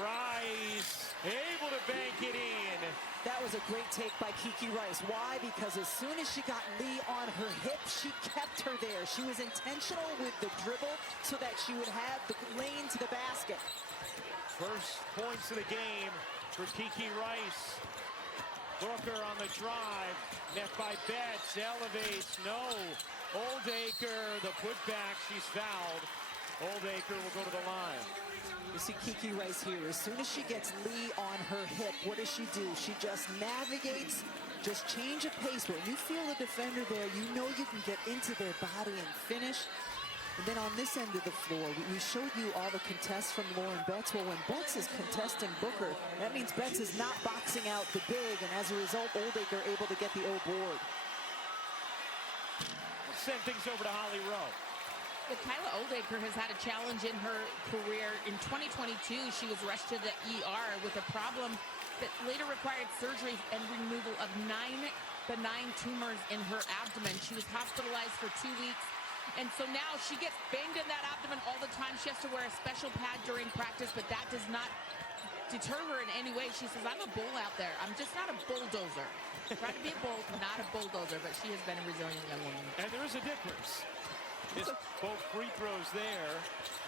Rice able to bank it in. That was a great take by Kiki Rice. Why? Because as soon as she got Lee on her hip, she kept her there. She was intentional with the dribble so that she would have the lane to the basket. First points of the game for Kiki Rice. Booker on the drive. Net by Betts. Elevates. No. Oldacre, the putback. She's fouled. Oldacre will go to the line. You see Kiki Rice here. As soon as she gets Lee on her hip, what does she do? She just navigates, just change of pace. But when you feel the defender there, you know you can get into their body and finish. And then on this end of the floor, we showed you all the contests from Lauren Betts. Well, when Betts is contesting Booker, that means Betts is not boxing out the big, and as a result, Oldacre able to get the O board. Let's send things over to Holly Rowe. Well, Kyla Oldacre has had a challenge in her career. In 2022, she was rushed to the ER with a problem that later required surgery and removal of 9 benign tumors in her abdomen. She was hospitalized for 2 weeks. And so now she gets banged in that abdomen all the time. She has to wear a special pad during practice, but that does not deter her in any way. She says, I'm a bull out there. I'm just not a bulldozer. Try to be a bull, not a bulldozer, but she has been a resilient young woman. And there is a difference. Missed both free throws there.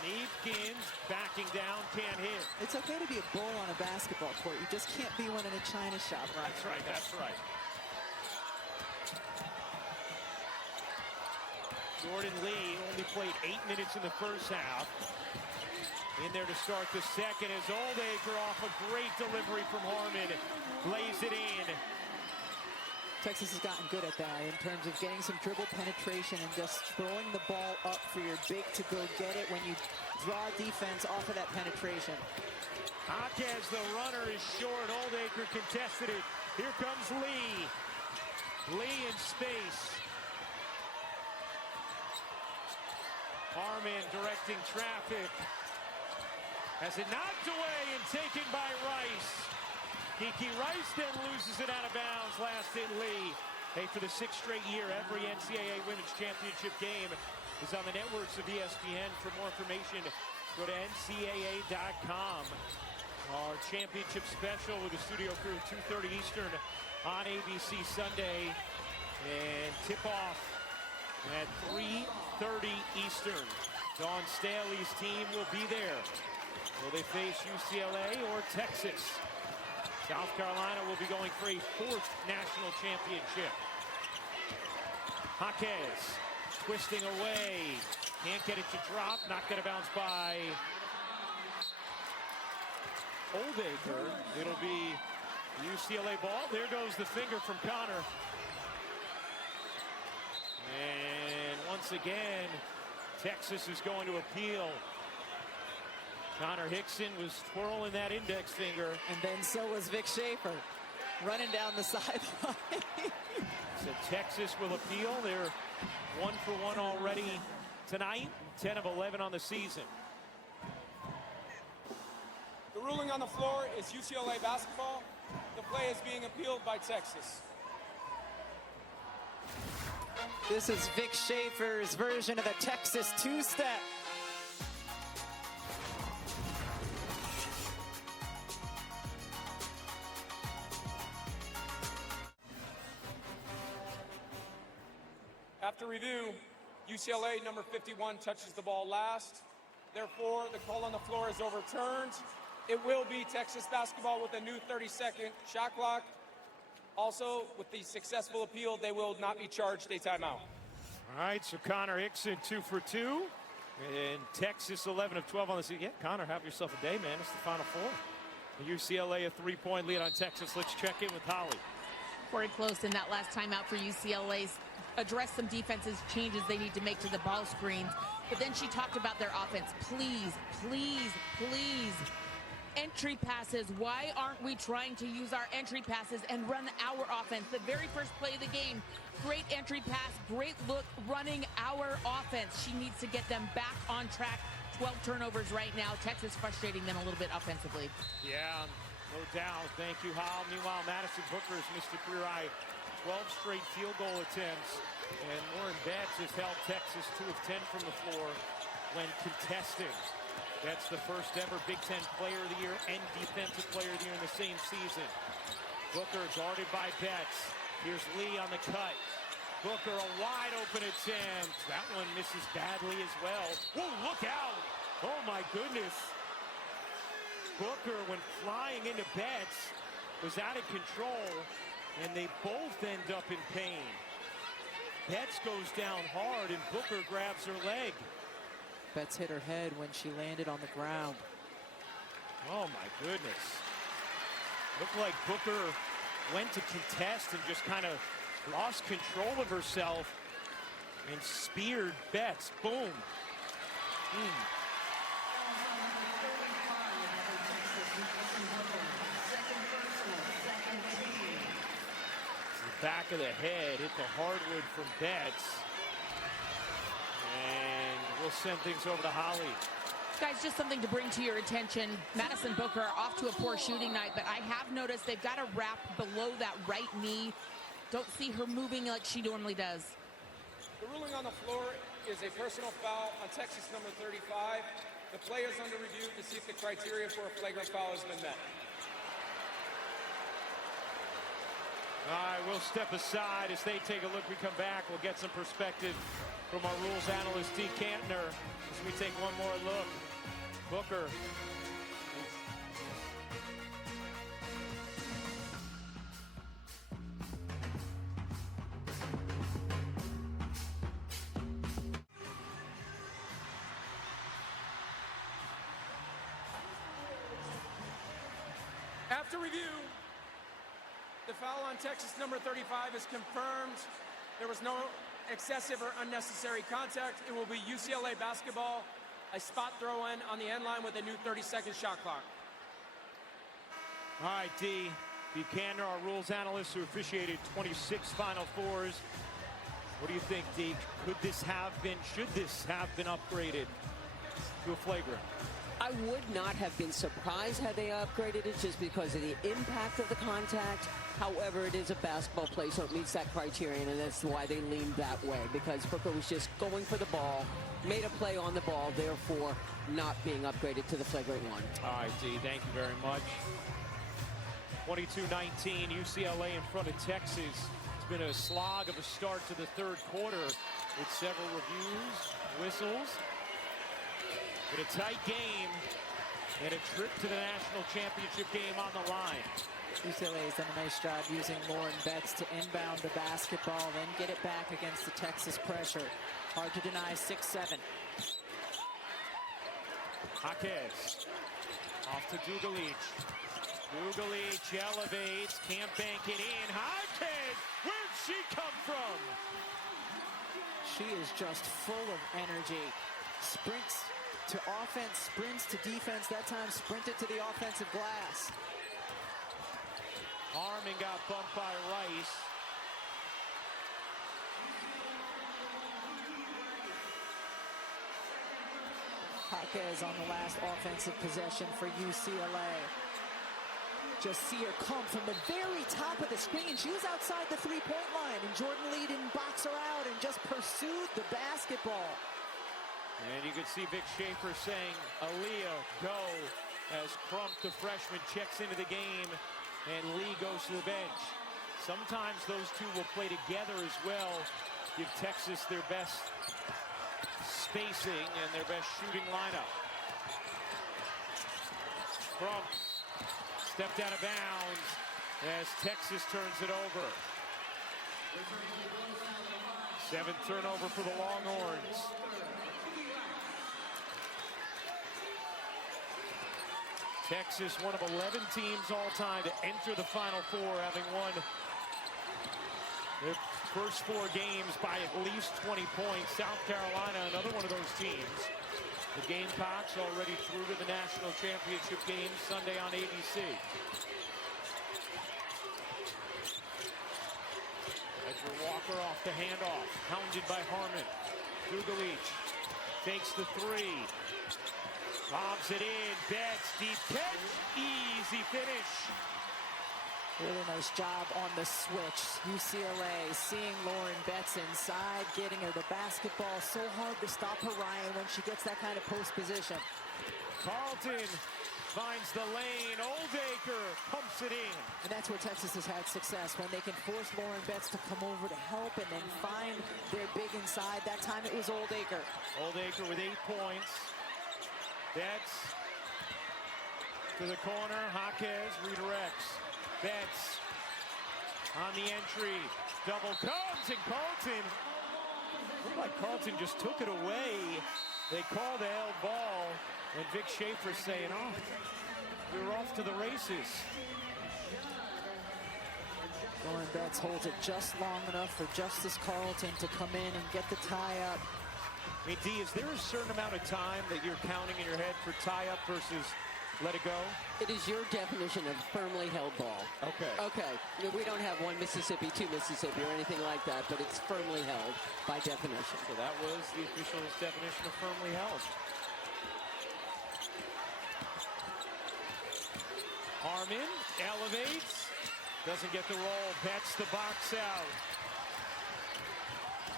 Neefkins backing down, can't hit. It's okay to be a bull on a basketball court. You just can't be one in a china shop. Right? That's right, that's right. Jordan Lee only played 8 minutes in the first half. In there to start the second is Oldacre off a great delivery from Harmon. Lays it in. Texas has gotten good at that in terms of getting some dribble penetration and just throwing the ball up for your big to go get it when you draw defense off of that penetration. Jaquez, the runner, is short. Oldacre contested it. Here comes Lee. Lee in space. Harmon directing traffic. Has it knocked away and taken by Rice. Kiki Rice then loses it out of bounds. Last hit Lee. Hey, for the 6th straight year, every NCAA Women's Championship game is on the networks of ESPN. For more information, go to ncaa.com. Our championship special with the studio crew, 2:30 Eastern on ABC Sunday. And tip-off at 3:30 Eastern. Dawn Staley's team will be there. Will they face UCLA or Texas? South Carolina will be going for a 4th national championship. Jaquez twisting away. Can't get it to drop. Not going to bounce by Oldacre. It'll be UCLA ball. There goes the finger from Connor. And once again, Texas is going to appeal. Connor Hickson was twirling that index finger. And then so was Vic Schaefer, running down the sideline. So Texas will appeal. They're 1 for 1 already tonight, 10 of 11 on the season. The ruling on the floor is UCLA basketball. The play is being appealed by Texas. This is Vic Schaefer's version of a Texas two-step. After review, UCLA number 51 touches the ball last. Therefore, the call on the floor is overturned. It will be Texas basketball with a new 30-second shot clock. Also, with the successful appeal, they will not be charged a timeout. All right, so Connor Hickson 2 for 2. And Texas 11 of 12 on the season. Yeah, Connor, have yourself a day, man. It's the Final Four. UCLA a 3-point lead on Texas. Let's check in with Holly. Very close in that last timeout for UCLA's. Address some defensive changes they need to make to the ball screens. But then she talked about their offense. Please, please, please entry passes. Why aren't we trying to use our entry passes and run our offense? The very first play of the game, great entry pass, great look, running our offense. She needs to get them back on track. 12 turnovers right now. Texas frustrating them a little bit offensively. Yeah, no doubt. Thank you, Hal. Meanwhile, Madison Booker has missed a career-high 12 straight field goal attempts. And Lauren Betts has held Texas 2 of 10 from the floor when contesting. That's the first ever Big Ten Player of the Year and Defensive Player of the Year in the same season. Booker guarded by Betts. Here's Lee on the cut. Booker, a wide open attempt. That one misses badly as well. Whoa, look out. Oh my goodness. Booker, when flying into Betts, was out of control, and they both end up in pain. Betts goes down hard, and Booker grabs her leg. Betts hit her head when she landed on the ground. Oh my goodness. Looked like Booker went to contest and just kind of lost control of herself and speared Betts. Boom. The back of the head hit the hardwood from Betts. And we'll send things over to Holly. Guys, just something to bring to your attention. Madison Booker off to a poor shooting night, but I have noticed they've got a wrap below that right knee. Don't see her moving like she normally does. The ruling on the floor is a personal foul on Texas number 35. The play is under review to see if the criteria for a flagrant foul has been met. All right, we'll step aside as they take a look. We come back, we'll get some perspective from our rules analyst, Dee Kantner, as we take one more look. Booker. After review, the foul on Texas number 35 is confirmed. There was no excessive or unnecessary contact. It will be UCLA basketball, a spot throw-in on the end line with a new 30-second shot clock. All right, Dee Kantner, our rules analyst who officiated 26 Final Fours. What do you think, Dee? Should this have been upgraded to a flagrant? I would not have been surprised had they upgraded it just because of the impact of the contact. However, it is a basketball play, so it meets that criterion, and that's why they leaned that way, because Booker was just going for the ball, made a play on the ball, therefore not being upgraded to the flagrant one. All right, Dee, thank you very much. 22-19, UCLA in front of Texas. It's been a slog of a start to the third quarter with several reviews, whistles. But a tight game and a trip to the national championship game on the line. UCLA has done a nice job using Lauren Betts to inbound the basketball, then get it back against the Texas pressure. Hard to deny, 6-7. Jaquez off to Dugalich. Dugalich elevates, can't bank it in. Jaquez, where'd she come from? She is just full of energy. Sprints to offense, sprints to defense, that time sprinted to the offensive glass. Harmon got bumped by Rice. Jaquez on the last offensive possession for UCLA. Just see her come from the very top of the screen. She was outside the three-point line, and Jordan Lee didn't box her out and just pursued the basketball. And you can see Vic Schaefer saying, Aaliyah, go, as Crump, the freshman, checks into the game, and Lee goes to the bench. Sometimes those two will play together as well, give Texas their best spacing and their best shooting lineup. Crump stepped out of bounds as Texas turns it over. 7th turnover for the Longhorns. Texas, one of 11 teams all time to enter the Final Four, having won their first 4 games by at least 20 points. South Carolina, another one of those teams. The Gamecocks already through to the national championship game Sunday on ABC. Edgar Walker off the handoff, hounded by Harmon. Dugalich takes the three, lobs it in, Betts, deep catch, easy finish. Really nice job on the switch. UCLA seeing Lauren Betts inside, getting her the basketball. So hard to stop her, Ryan, when she gets that kind of post position. Carlton finds the lane. Oldacre pumps it in. And that's where Texas has had success, when they can force Lauren Betts to come over to help and then find their big inside. That time it was Oldacre. Oldacre with 8 points. Betts to the corner. Jaquez redirects. Betts on the entry. Double comes, and Carlton. Looked like Carlton just took it away. They called the held ball. And Vic Schaefer saying, oh, we're off to the races. Lauren Betts holds it just long enough for Justice Carlton to come in and get the tie-up. I mean, D, is there a certain amount of time that you're counting in your head for tie-up versus let it go? It is your definition of firmly held ball. Okay. Okay. We don't have one Mississippi, two Mississippi, or anything like that, but it's firmly held by definition. So that was the official's definition of firmly held. Harmon elevates, doesn't get the roll, Betts the box out.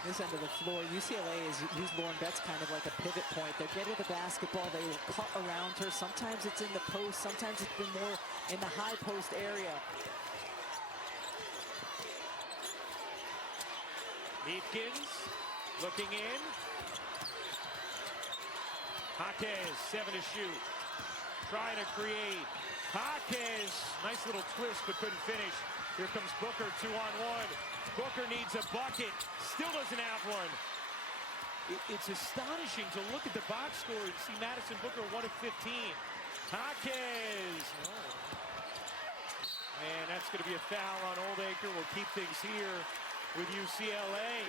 This end of the floor, UCLA has used Lauren Betts kind of like a pivot point. They'll get her the basketball, they will cut around her. Sometimes it's in the post, sometimes it's been more in the high post area. Eatkins looking in. Jaquez, 7 to shoot. Trying to create. Jaquez, nice little twist, but couldn't finish. Here comes Booker, 2-on-1. Booker needs a bucket, still doesn't have one. It's astonishing to look at the box score and see Madison Booker 1 of 15. Jaquez. And that's going to be a foul on Oldacre. We'll keep things here with UCLA.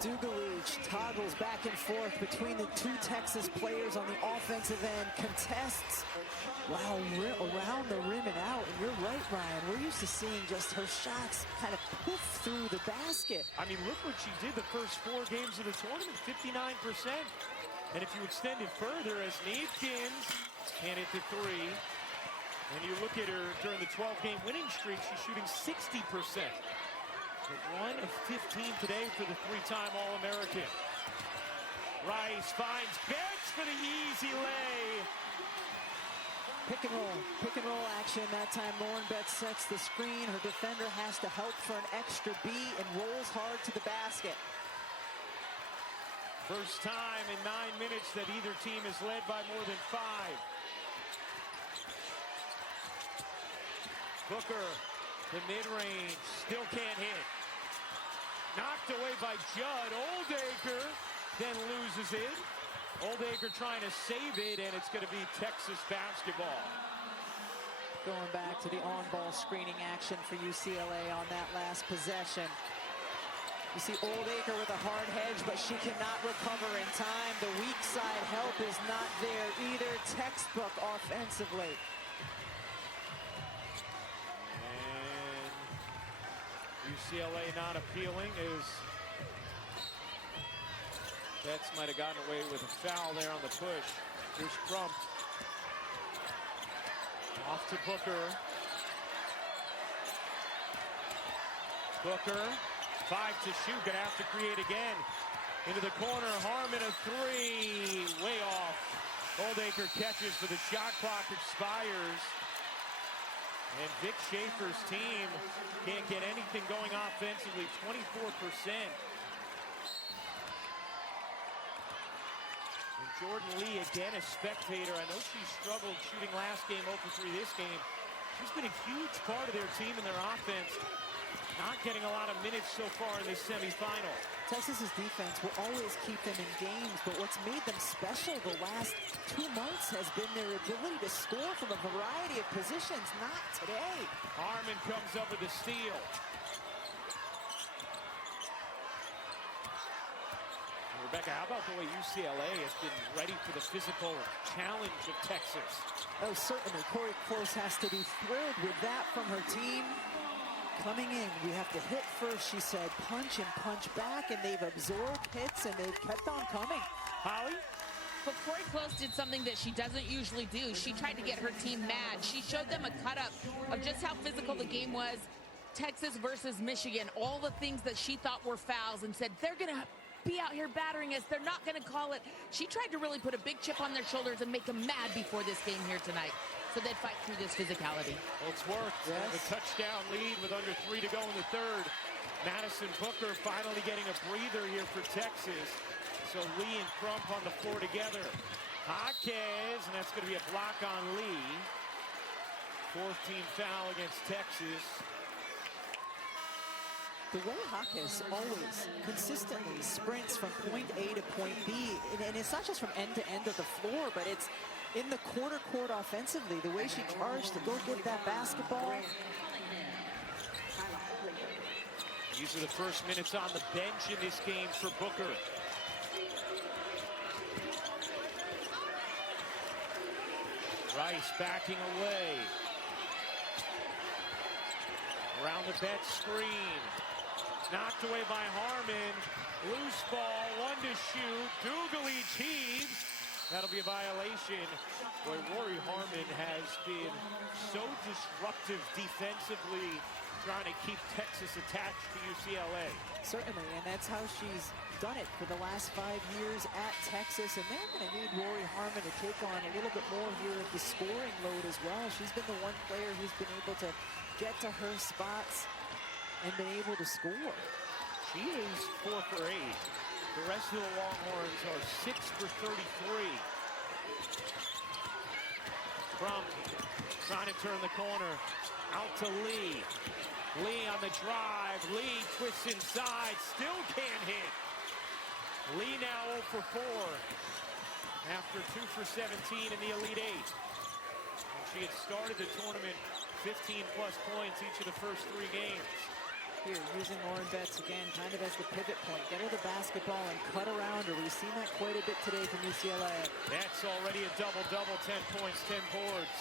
Dugalich toggles back and forth between the two Texas players on the offensive end. Contests, wow, around the rim and out. And you're right, Ryan. We're used to seeing just her shots kind of poof through the basket. I mean, look what she did the first 4 games of the tournament, 59%. And if you extend it further, as Neefkins can't hit the 3. And you look at her during the 12-game winning streak, she's shooting 60%. 1 of 15 today for the 3-time All-American. Rice finds Betts for the easy lay. Pick and roll action. That time Lauren Betts sets the screen. Her defender has to help for an extra beat and rolls hard to the basket. First time in 9 minutes that either team is led by more than 5. Booker, the mid-range, still can't hit. Knocked away by Judd. Oldacre then loses it. Oldacre trying to save it, and it's going to be Texas basketball. Going back to the on-ball screening action for UCLA on that last possession. You see Oldacre with a hard hedge, but she cannot recover in time. The weak side help is not there either. Textbook offensively. UCLA not appealing as Betts might have gotten away with a foul there on the push. Here's Crump. Off to Booker. Booker, 5 to shoot, gonna have to create again. Into the corner, Harmon a 3, way off. Oldacre catches, but the shot clock expires. And Vic Schaefer's team can't get anything going offensively, 24%. And Jordan Lee, again, a spectator. I know she struggled shooting last game, 0 for 3 this game. She's been a huge part of their team and their offense. Not getting a lot of minutes so far in this semifinal. Texas's defense will always keep them in games, but what's made them special the last 2 months has been their ability to score from a variety of positions. Not today. Harmon comes up with the steal. Rebecca, how about the way UCLA has been ready for the physical challenge of Texas? Oh, certainly. Corey Close has to be thrilled with that from her team. Coming in, we have to hit first, she said, punch and punch back, and they've absorbed hits, and they've kept on coming. Holly? But Corey Close did something that she doesn't usually do. She tried to get her team mad. She showed them a cut-up of just how physical the game was. Texas versus Michigan, all the things that she thought were fouls, and said, they're going to be out here battering us. They're not going to call it. She tried to really put a big chip on their shoulders and make them mad before this game here tonight, so they'd fight through this physicality. Well, it's worked. Yes. A touchdown lead with under 3 to go in the third. Madison Booker finally getting a breather here for Texas. So Lee and Crump on the floor together. Jaquez, and that's going to be a block on Lee. 4th team foul against Texas. The way Jaquez always consistently sprints from point A to point B, and it's not just from end to end of the floor, but it's in the corner court offensively, the way she charged to go get that basketball. These are the first minutes on the bench in this game for Booker. Rice backing away. Around the bench screen. Knocked away by Harmon. Loose ball, 1 to shoot. Dugalich heaves. That'll be a violation. Boy, Rory Harmon has been so disruptive defensively, trying to keep Texas attached to UCLA. Certainly, and that's how she's done it for the last 5 years at Texas, and they're going to need Rory Harmon to take on a little bit more here of the scoring load as well. She's been the one player who's been able to get to her spots and been able to score. She is 4 for 8. The rest of the Longhorns are 6 for 33. Crump trying to turn the corner. Out to Lee. Lee on the drive. Lee twists inside. Still can't hit. Lee now 0 for 4. After 2 for 17 in the Elite Eight. And she had started the tournament 15-plus points each of the first 3 games. Here, using Lauren Betts again, kind of as the pivot point. Get her the basketball and cut around her. We've seen that quite a bit today from UCLA. That's already a double-double, 10 points, 10 boards.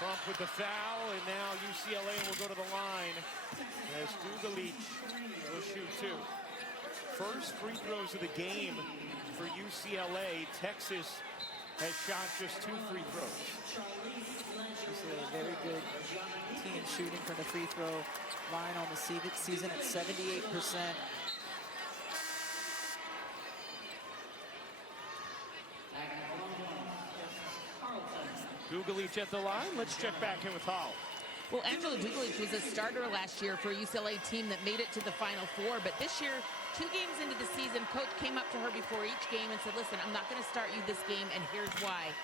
Crump with the foul, and now UCLA will go to the line as Dugalich will shoot 2. First free throws of the game for UCLA. Texas has shot just 2 free throws. She's a very good team shooting from the free throw line on the season at 78%. Dugalich at the line. Let's check back in with Hall. Well, Angela Dugalich was a starter last year for a UCLA team that made it to the Final Four, but this year, 2 games into the season, coach came up to her before each game and said, listen, I'm not going to start you this game, and here's why.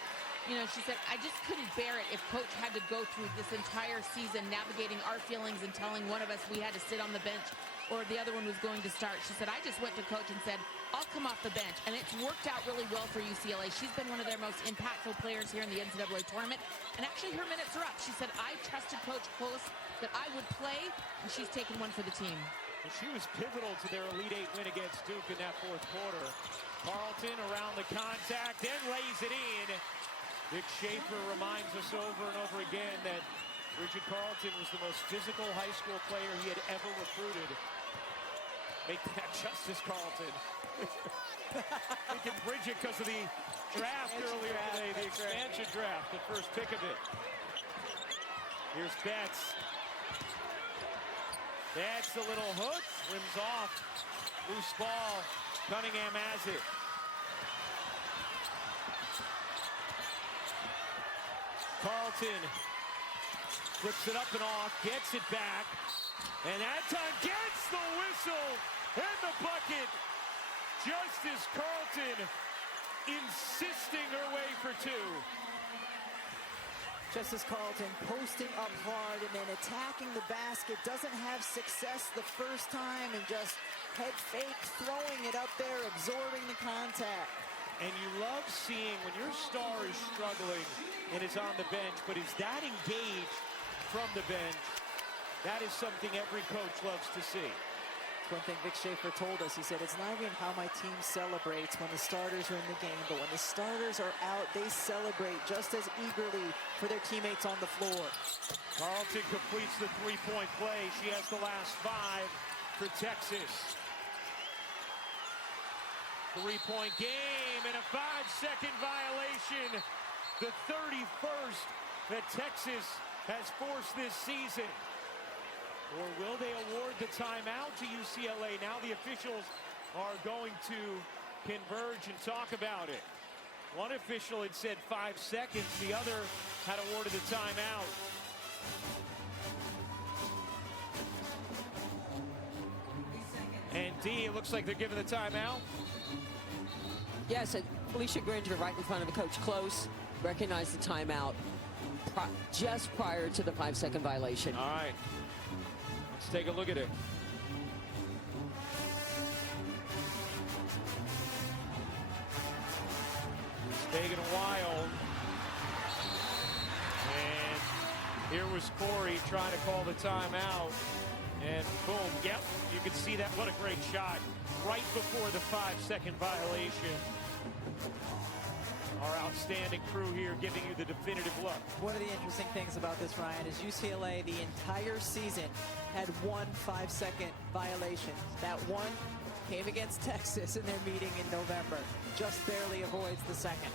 You know, she said, I just couldn't bear it if coach had to go through this entire season navigating our feelings and telling one of us we had to sit on the bench or the other one was going to start. She said, I just went to coach and said, I'll come off the bench. And it's worked out really well for UCLA. She's been one of their most impactful players here in the NCAA tournament. And actually, her minutes are up. She said, I trusted Coach Close that I would play, and she's taken one for the team. And she was pivotal to their Elite Eight win against Duke in that 4th quarter. Carlton around the contact, then lays it in. Dick Schaefer reminds us over and over again that Bridget Carlton was the most physical high school player he had ever recruited. Make that justice, Carlton. Thinking Bridget because of the draft earlier today, the expansion draft, the first pick of it. Here's Betts. That's the little hook, rims off. Loose ball, Cunningham has it. Carlton flips it up and off, gets it back, and that time gets the whistle and the bucket. Just as Carlton insisting her way for 2. Justice Carlton posting up hard and then attacking the basket. Doesn't have success the first time and just head fake, throwing it up there, absorbing the contact. And you love seeing when your star is struggling and is on the bench, but is that engaged from the bench. That is something every coach loves to see. one thing Vic Schaefer told us. He said, it's not even how my team celebrates when the starters are in the game, but when the starters are out, they celebrate just as eagerly for their teammates on the floor. Carlton completes the three-point play. She has the last 5 for Texas. Three-point game and a 5-second violation. The 31st that Texas has forced this season. Or will they award the timeout to UCLA? Now the officials are going to converge and talk about it. One official had said 5 seconds. The other had awarded the timeout. And D, it looks like they're giving the timeout. Yes, Felicia Granger right in front of Coach Close recognized the timeout just prior to the 5-second violation. All right. Let's take a look at it. It's taking a while. And here was Corey trying to call the timeout. And boom, yep, you can see that. What a great shot. Right before the 5-second violation. Our outstanding crew here giving you the definitive look. One of the interesting things about this, Ryan, is UCLA the entire season had one 5-second violation. That one came against Texas in their meeting in November. Just barely avoids the second.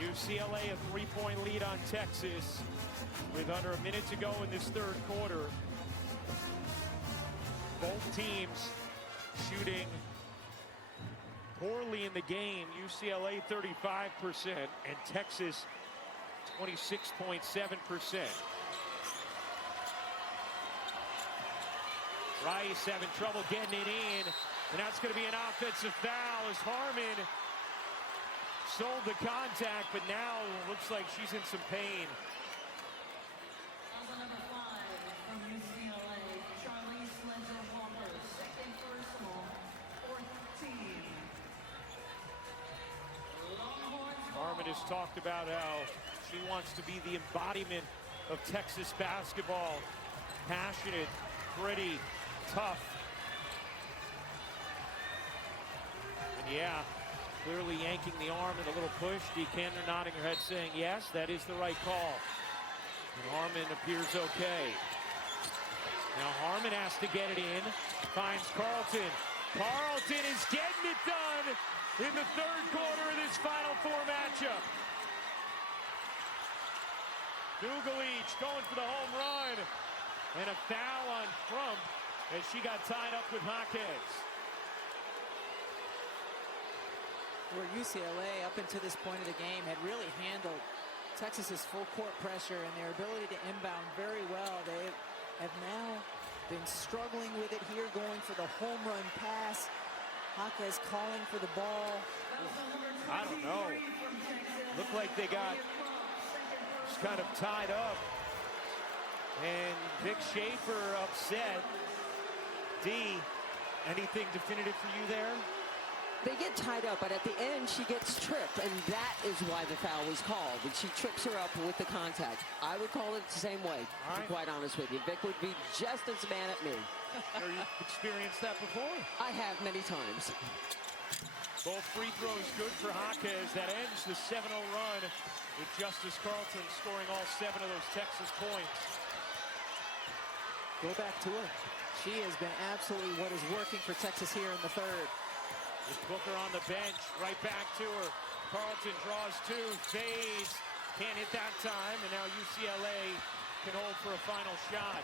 UCLA a 3-point lead on Texas with under a minute to go in this third quarter. Both teams shooting poorly in the game. UCLA 35% and Texas 26.7%. Rice having trouble getting it in, and that's going to be an offensive foul as Harmon sold the contact, but now looks like she's in some pain. Harmon has talked about how she wants to be the embodiment of Texas basketball. Passionate, pretty, tough. And yeah, clearly yanking the arm in a little push. Dee Kanter nodding her head saying, yes, that is the right call. And Harmon appears okay. Now Harmon has to get it in. Finds Carlton. Carlton is getting it done in the third quarter of this Final Four matchup. Dugalich going for the home run. And a foul on Crump as she got tied up with Jaquez. Where UCLA, up until this point of the game, had really handled Texas's full court pressure and their ability to inbound very well. They have now been struggling with it here, going for the home run pass. Jaquez calling for the ball. I don't know. Looked like they got just kind of tied up. And Vic Schaefer upset. D, anything definitive for you there? They get tied up, but at the end, she gets tripped, and that is why the foul was called. And she trips her up with the contact. I would call it the same way, to be quite honest with you. Vic would be just as mad at me. Have you experienced that before? I have many times. Both free throws good for Jaquez. That ends the 7-0 run with Justice Carlton scoring all 7 of those Texas points. Go back to her. She has been absolutely what is working for Texas here in the third. With Booker on the bench, right back to her. Carlton draws two, fades, can't hit that time, and now UCLA can hold for a final shot.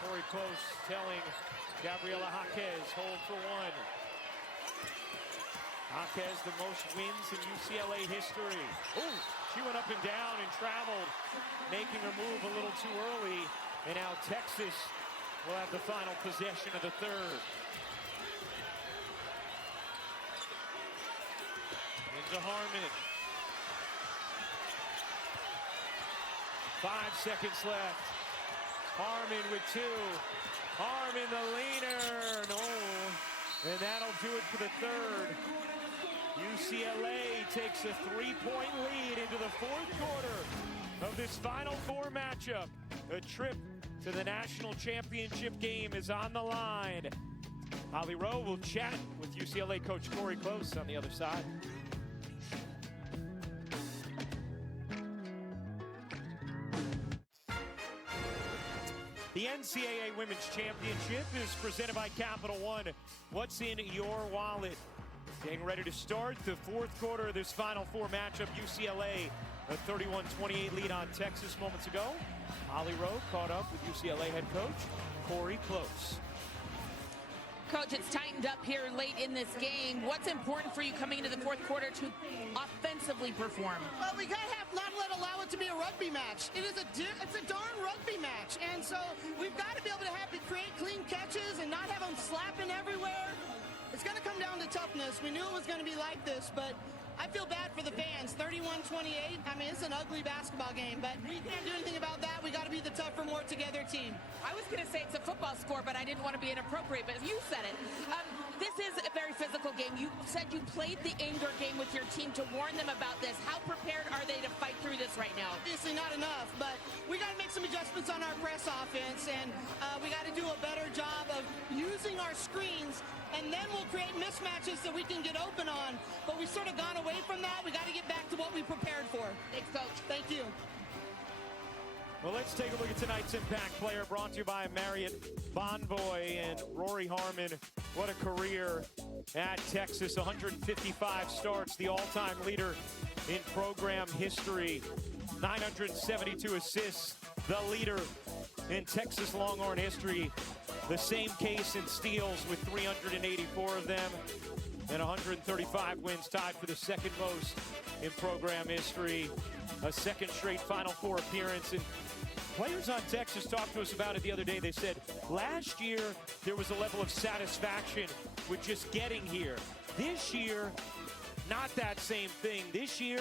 Corey Close telling Gabriela Jaquez, hold for one. Jaquez, the most wins in UCLA history. Oh, she went up and down and traveled, making her move a little too early, and now Texas will have the final possession of the third. Into Harmon. 5 seconds left. Harmon with two. Harmon the leaner. No. And that'll do it for the third. UCLA takes a 3-point lead into the fourth quarter of this Final Four matchup. A trip to the national championship game is on the line. Holly Rowe will chat with UCLA coach Corey Close on the other side. The NCAA Women's Championship is presented by Capital One. What's in your wallet? Getting ready to start the fourth quarter of this Final Four matchup. UCLA, a 31-28 lead on Texas moments ago. Holly Rowe caught up with UCLA head coach Corey Close. Coach, it's tightened up here late in this game. What's important for you coming into the fourth quarter to offensively perform? Well, we gotta not allow it to be a rugby match. It's a darn rugby match, and so we've got to be able to create clean catches and not have them slapping everywhere. It's going to come down to toughness. We knew it was going to be like this, but I feel bad for the fans. 31-28. I mean, it's an ugly basketball game, but we can't do anything about that. We got to be the tougher, more together team. I was going to say it's a football score, but I didn't want to be inappropriate, but you said it. This is a very physical game. You said you played the indoor game with your team to warn them about this. How prepared are they to fight through this right now? Obviously not enough, but we got to make some adjustments on our press offense, and we got to do a better job of using our screens, and then we'll create mismatches that we can get open on. But we've sort of gone away from that. We got to get back to what we prepared for. Thanks, Coach. Thank you. Well, let's take a look at tonight's impact player, brought to you by Marriott Bonvoy and Rory Harmon. What a career at Texas. 155 starts, the all-time leader in program history. 972 assists, the leader in Texas Longhorn history. The same case in steals with 384 of them, and 135 wins, tied for the second most in program history. A second straight Final Four appearance. And players on Texas talked to us about it the other day. They said last year there was a level of satisfaction with just getting here. This year, not that same thing. This year,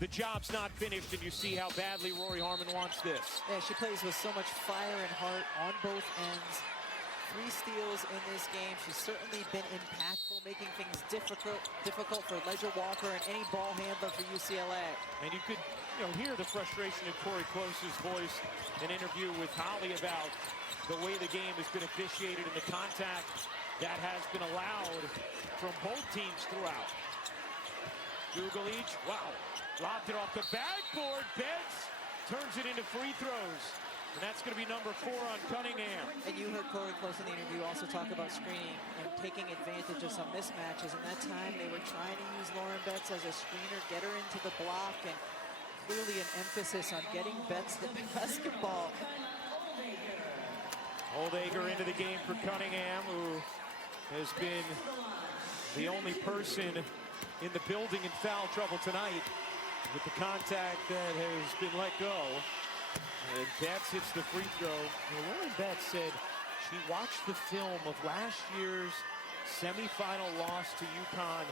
the job's not finished, and you see how badly Rory Harmon wants this. Yeah, she plays with so much fire and heart on both ends. 3 steals in this game. She's certainly been impactful, making things difficult for Ledger Walker and any ball handler for UCLA. And you could hear the frustration in Corey Close's voice, an interview with Holly about the way the game has been officiated and the contact that has been allowed from both teams throughout. Dugalich, wow, lobbed it off the backboard. Betts turns it into free throws. And that's going to be number 4 on Cunningham. And you heard Corey Close in the interview also talk about screening and taking advantage of some mismatches. And that time they were trying to use Lauren Betts as a screener, get her into the block, and clearly an emphasis on getting Betts the basketball. Oldacre into the game for Cunningham, who has been the only person in the building in foul trouble tonight with the contact that has been let go. And Betts hits the free throw. Lauren Betts said she watched the film of last year's semifinal loss to UConn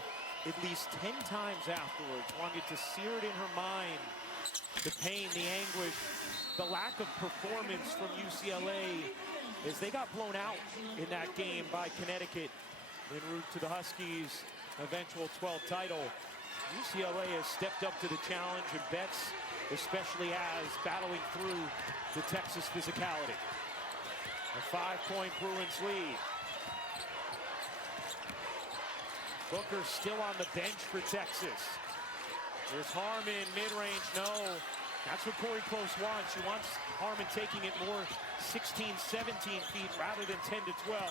at least 10 times afterwards, wanted to sear it in her mind. The pain, the anguish, the lack of performance from UCLA as they got blown out in that game by Connecticut en route to the Huskies' eventual 12th title. UCLA has stepped up to the challenge, and Betts especially as battling through the Texas physicality. A 5-point Bruins lead. Booker still on the bench for Texas. There's Harmon, mid-range, no. That's what Corey Close wants. She wants Harmon taking it more 16, 17 feet rather than 10 to 12.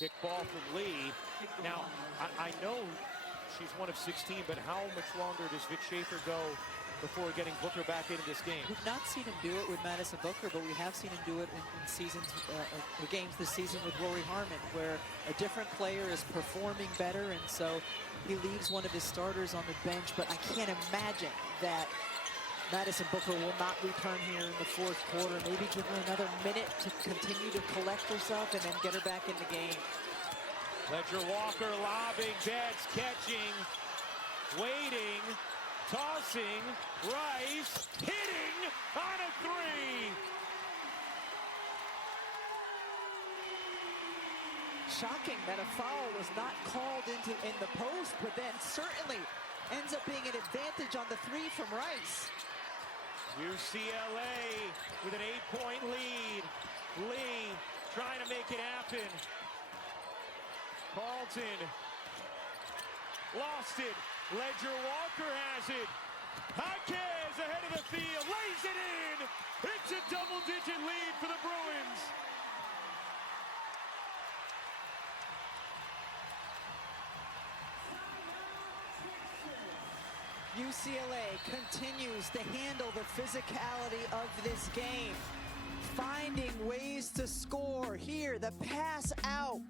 Kick ball from Lee. Now, I know she's one of 16, but how much longer does Vic Schaefer go before getting Booker back into this game? We've not seen him do it with Madison Booker, but we have seen him do it in seasons, games this season with Rory Harmon, where a different player is performing better, and so he leaves one of his starters on the bench. But I can't imagine that Madison Booker will not return here in the fourth quarter. Maybe give her another minute to continue to collect herself and then get her back in the game. Ledger Walker lobbing, Betts catching, waiting, tossing, Rice hitting on a 3. Shocking that a foul was not called in the post, but then certainly ends up being an advantage on the 3 from Rice. UCLA with an 8-point lead. Lee trying to make it happen. Carlton lost it. Ledger Walker has it. Jaquez ahead of the field, lays it in. It's a double-digit lead for the Bruins. UCLA continues to handle the physicality of this game, finding ways to score. Here, the pass out.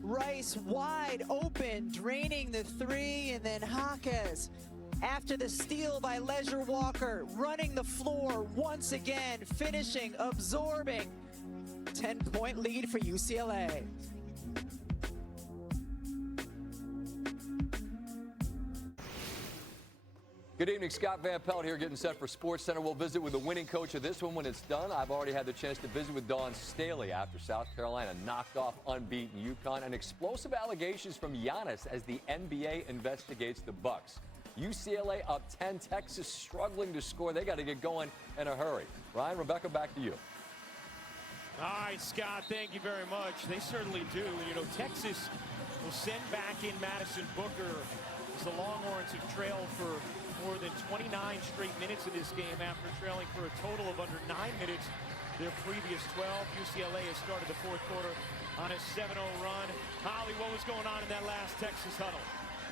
Rice wide open, draining the three, and then Jaquez, after the steal by Ledger Walker, running the floor once again, finishing, absorbing. 10-point lead for UCLA. Good evening, Scott Van Pelt here, getting set for SportsCenter. We'll visit with the winning coach of this one when it's done. I've already had the chance to visit with Dawn Staley after South Carolina knocked off unbeaten UConn, and explosive allegations from Giannis as the NBA investigates the Bucks. UCLA up 10, Texas struggling to score. They got to get going in a hurry. Ryan, Rebecca, back to you. All right, Scott, thank you very much. They certainly do. You know, Texas will send back in Madison Booker as the Longhorns have trailed for more than 29 straight minutes in this game after trailing for a total of under 9 minutes their previous 12. UCLA has started the fourth quarter on a 7-0 run. Holly, what was going on in that last Texas huddle?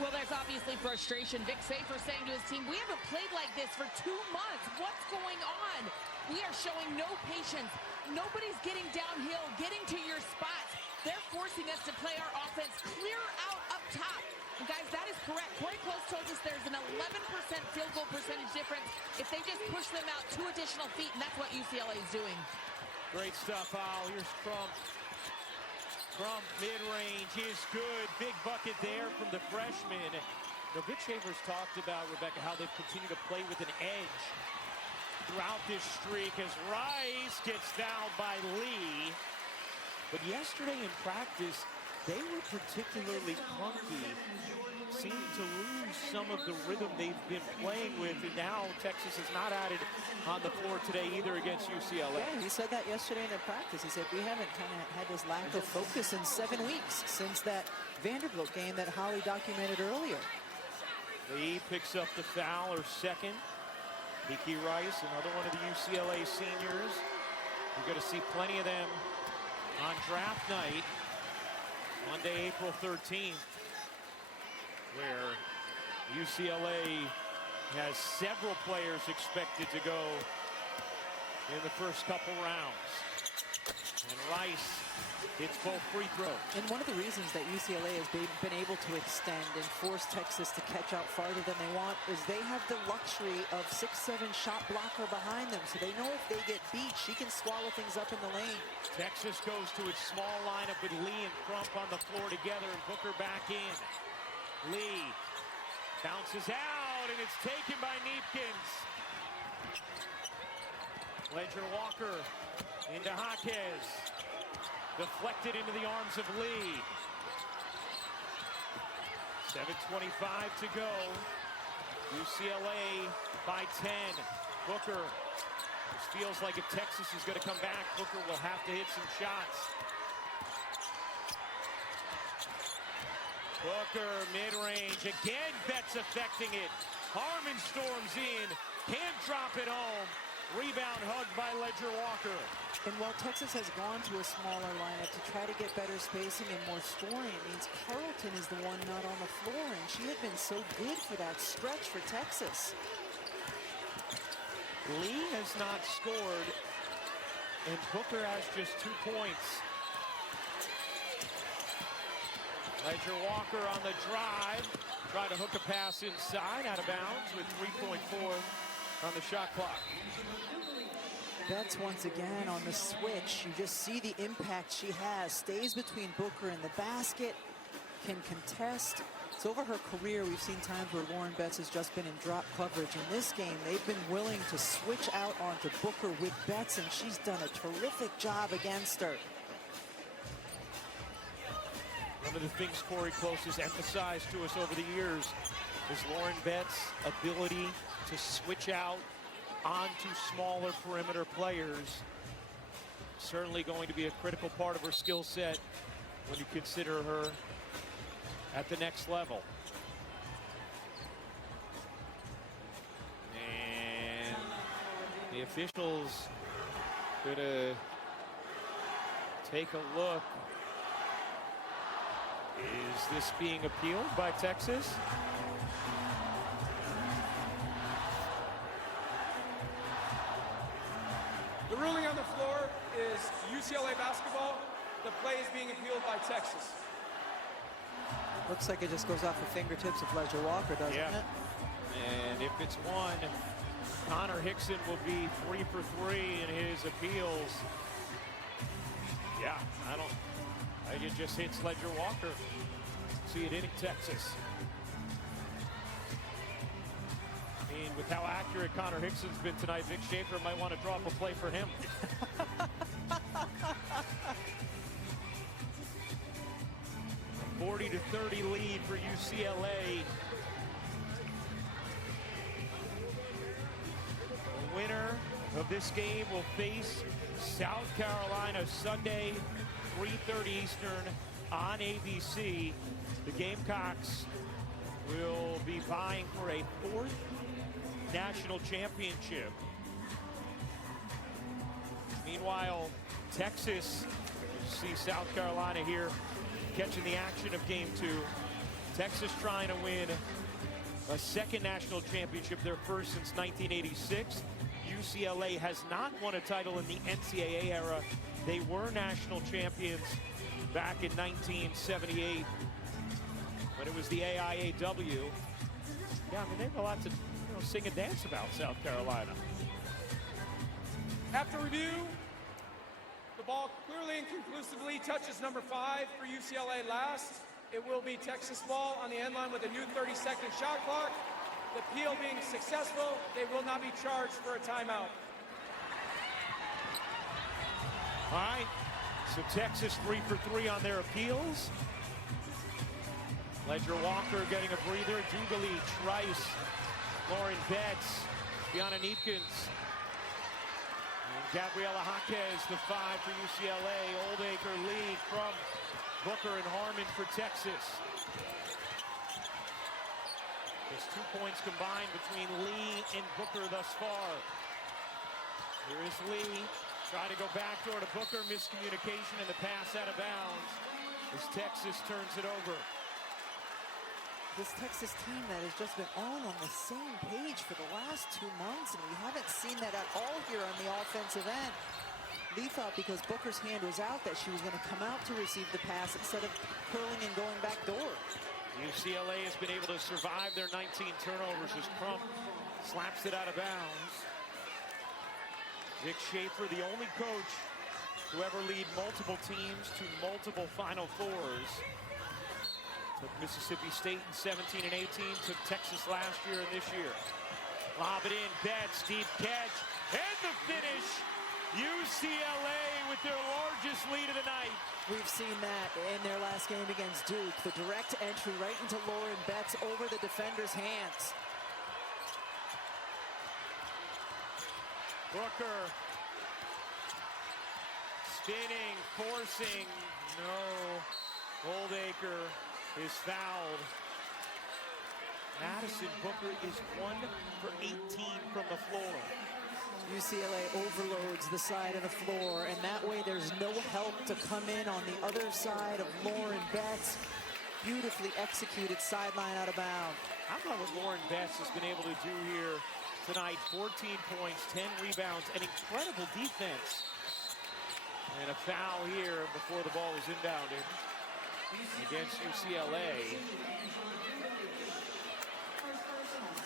Well, there's obviously frustration. Vic Safer saying to his team, we haven't played like this for 2 months. What's going on? We are showing no patience. Nobody's getting downhill, getting to your spots. They're forcing us to play our offense clear out up top. And guys, that is correct. Corey Close told us there's an 11% field goal percentage difference if they just push them out 2 additional feet, and that's what UCLA is doing. Great stuff, Al. Here's Crump. Crump mid-range is good. Big bucket there from the freshman. Now, Vic Schaefer's talked about, Rebecca, how they've continued to play with an edge throughout this streak as Rice gets fouled by Lee. But yesterday in practice, they were particularly clunky, seemed to lose some of the rhythm they've been playing with, and now Texas has not added on the floor today either against UCLA. Yeah, he said that yesterday in their practice. He said, we haven't kind of had this lack of focus in 7 weeks since that Vanderbilt game that Holly documented earlier. Lee picks up the foul, or second. Kiki Rice, another one of the UCLA seniors. You're going to see plenty of them on draft night, Monday, April 13th, where UCLA has several players expected to go in the first couple rounds. And Rice hits both free throws. And one of the reasons that UCLA has been able to extend and force Texas to catch out farther than they want is they have the luxury of 6'7" shot blocker behind them. So they know if they get beat, she can swallow things up in the lane. Texas goes to its small lineup with Lee and Crump on the floor together, and Booker back in. Lee bounces out, and it's taken by Neepkins. Ledger Walker into Jaquez. Deflected into the arms of Lee. 7:25 to go. UCLA by 10. Booker. This feels like if Texas is going to come back, Booker will have to hit some shots. Booker, mid-range. Again, Betts affecting it. Harmon storms in. Can't drop it home. Rebound hugged by Ledger Walker. And while Texas has gone to a smaller lineup to try to get better spacing and more scoring, it means Carlton is the one not on the floor, and she had been so good for that stretch for Texas. Lee has not scored, and Booker has just 2 points. Ledger Walker on the drive. Try to hook a pass inside, out of bounds with 3.4 on the shot clock. Betts once again on the switch. You just see the impact she has. Stays between Booker and the basket, can contest. So over her career, we've seen times where Lauren Betts has just been in drop coverage. In this game, they've been willing to switch out onto Booker with Betts, and she's done a terrific job against her. One of the things Corey Close has emphasized to us over the years is Lauren Betts' ability to switch out onto smaller perimeter players. Certainly going to be a critical part of her skill set when you consider her at the next level. And the officials gonna take a look. Is this being appealed by Texas? The ruling on the floor is UCLA basketball. The play is being appealed by Texas. Looks like it just goes off the fingertips of Ledger Walker, doesn't it? And if it's one, Connor Hickson will be 3 for 3 in his appeals. Yeah, I think it just hits Ledger Walker. See it hitting Texas. I mean, with how accurate Connor Hickson's been tonight, Vic Schaefer might want to drop a play for him. A 40-30 lead for UCLA. The winner of this game will face South Carolina Sunday, 3:30 Eastern on ABC. The Gamecocks will be vying for a 4th national championship. Meanwhile, Texas, you see South Carolina here catching the action of game 2. Texas trying to win a 2nd national championship, their first since 1986. UCLA has not won a title in the NCAA era. They were national champions back in 1978 when it was the AIAW. Yeah, I mean, they have a lot to sing and dance about, South Carolina. After review, the ball clearly and conclusively touches number 5 for UCLA last. It will be Texas ball on the end line with a new 30-second shot clock. The appeal being successful, they will not be charged for a timeout. All right, so Texas 3 for 3 on their appeals. Ledger Walker getting a breather. Dugali, Trice, Lauren Betts, Gianna Neepkins, and Gabriela Jaquez, the 5 for UCLA. Oldacre, Lee, Crump, Booker, and Harmon for Texas. Just 2 points combined between Lee and Booker thus far. Here is Lee, trying to go backdoor to Booker. Miscommunication and the pass out of bounds as Texas turns it over. This Texas team that has just been all on the same page for the last 2 months, and we haven't seen that at all here on the offensive end. Lee thought because Booker's hand was out that she was going to come out to receive the pass instead of curling and going back door. UCLA has been able to survive their 19 turnovers as Crump slaps it out of bounds. Vic Schaefer, the only coach to ever lead multiple teams to multiple Final Fours. Took Mississippi State in 17 and 18, took Texas last year and this year. Lob it in, Betts, deep catch, and the finish. UCLA with their largest lead of the night. We've seen that in their last game against Duke. The direct entry right into Lauren Betts over the defender's hands. Booker spinning, forcing, no. Oldacre is fouled. Madison Booker is 1 for 18 from the floor. UCLA overloads the side of the floor, and that way there's no help to come in on the other side of Lauren Betts. Beautifully executed sideline out of bounds. How about what Lauren Betts has been able to do here tonight? 14 points, 10 rebounds, and incredible defense. And a foul here before the ball is inbounded against UCLA.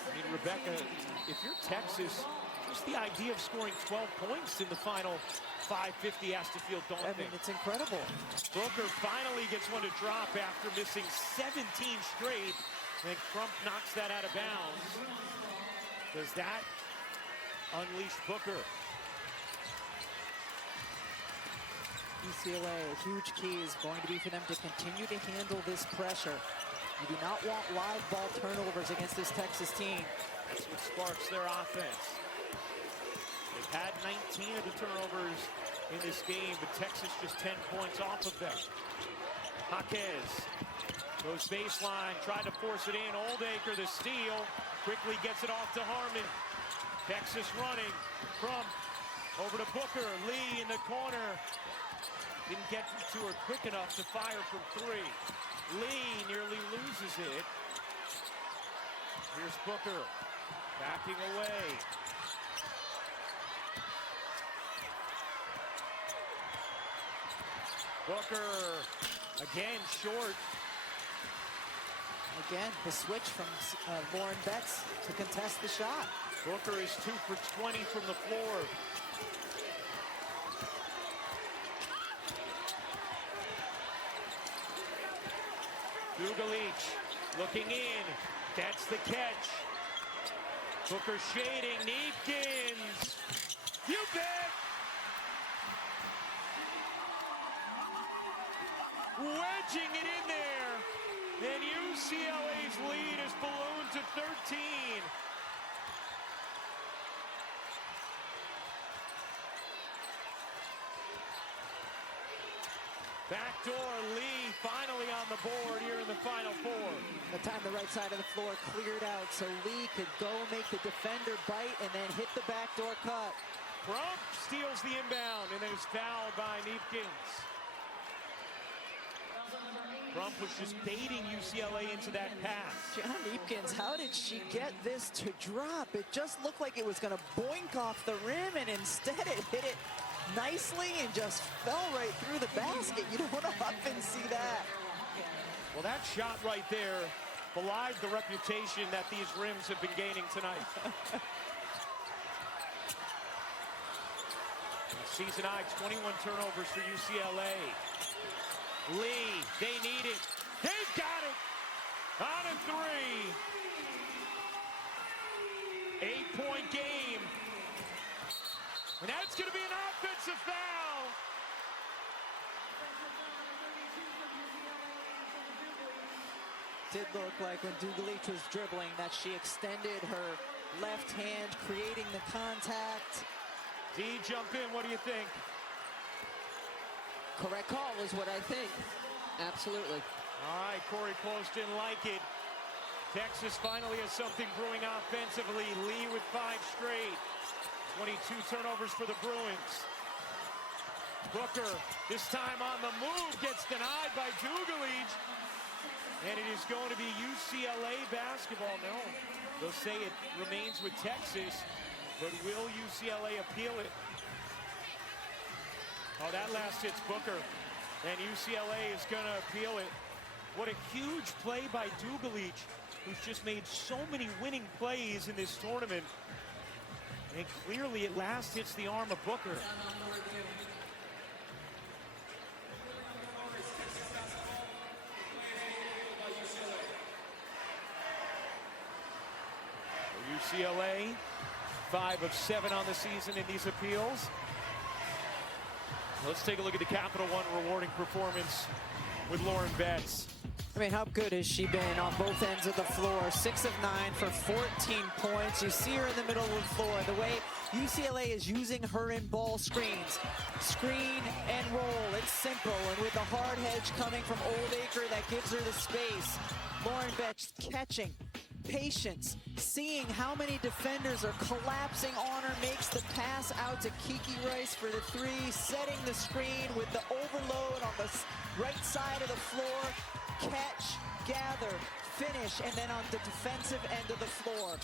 I mean, Rebecca, if you're Texas, just the idea of scoring 12 points in the final 550 has to feel daunting. I mean, it's incredible. Booker finally gets one to drop after missing 17 straight, and Crump knocks that out of bounds. Does that unleash Booker? UCLA, a huge key is going to be for them to continue to handle this pressure. You do not want live ball turnovers against this Texas team. That's what sparks their offense. had 19 of the turnovers in this game, but Texas just 10 points off of them. Jaquez goes baseline, tried to force it in. Oldacre, the steal, quickly gets it off to Harmon. Texas running. Crump over to Booker. Lee in the corner. Didn't get to her quick enough to fire from three. Lee nearly loses it. Here's Booker backing away. Booker again short. Again, the switch from Lauren Betts to contest the shot. Booker is 2 for 20 from the floor. Dugalich looking in. That's the catch. Booker shading. Neepkins. You bet. Wedging it in there. And UCLA's lead is ballooned to 13. Backdoor Lee finally on the board here in the Final Four. The time the right side of the floor cleared out so Lee could go make the defender bite and then hit the backdoor cut. Crump steals the inbound and then is fouled by Neepkins. Crump was just baiting UCLA into that pass. John Neepkins, how did she get this to drop? It just looked like it was going to boink off the rim, and instead it hit it nicely and just fell right through the basket. You don't often see that. Well, that shot right there belied the reputation that these rims have been gaining tonight. Season high 21 turnovers for UCLA. Lee, they need it. They've got it. On a three. 8-point game. And that's going to be an offensive foul. Did look like when Dugalich was dribbling that she extended her left hand, creating the contact. D, jump in. What do you think? Correct call is what I think. Absolutely. All right, Corey Close didn't like it. Texas finally has something brewing offensively. Lee with 5 straight. 22 turnovers for the Bruins. Booker, this time on the move, gets denied by Dugalich. And it is going to be UCLA basketball. No, they'll say it remains with Texas, but will UCLA appeal it? Oh, that last hit's Booker, and UCLA is going to appeal it. What a huge play by Dugalich, who's just made so many winning plays in this tournament. And clearly it last hits the arm of Booker. For UCLA, 5 of 7 on the season in these appeals. Let's take a look at the Capital One rewarding performance with Lauren Betts. I mean, how good has she been on both ends of the floor? 6 of 9 for 14 points. You see her in the middle of the floor. The way UCLA is using her in ball screens. Screen and roll. It's simple. And with the hard hedge coming from Oldacre, that gives her the space. Lauren Betts catching. Patience, seeing how many defenders are collapsing on her, makes the pass out to Kiki Rice for the 3, setting the screen with the overload on the right side of the floor. Catch, gather, finish, and then on the defensive end of the floor,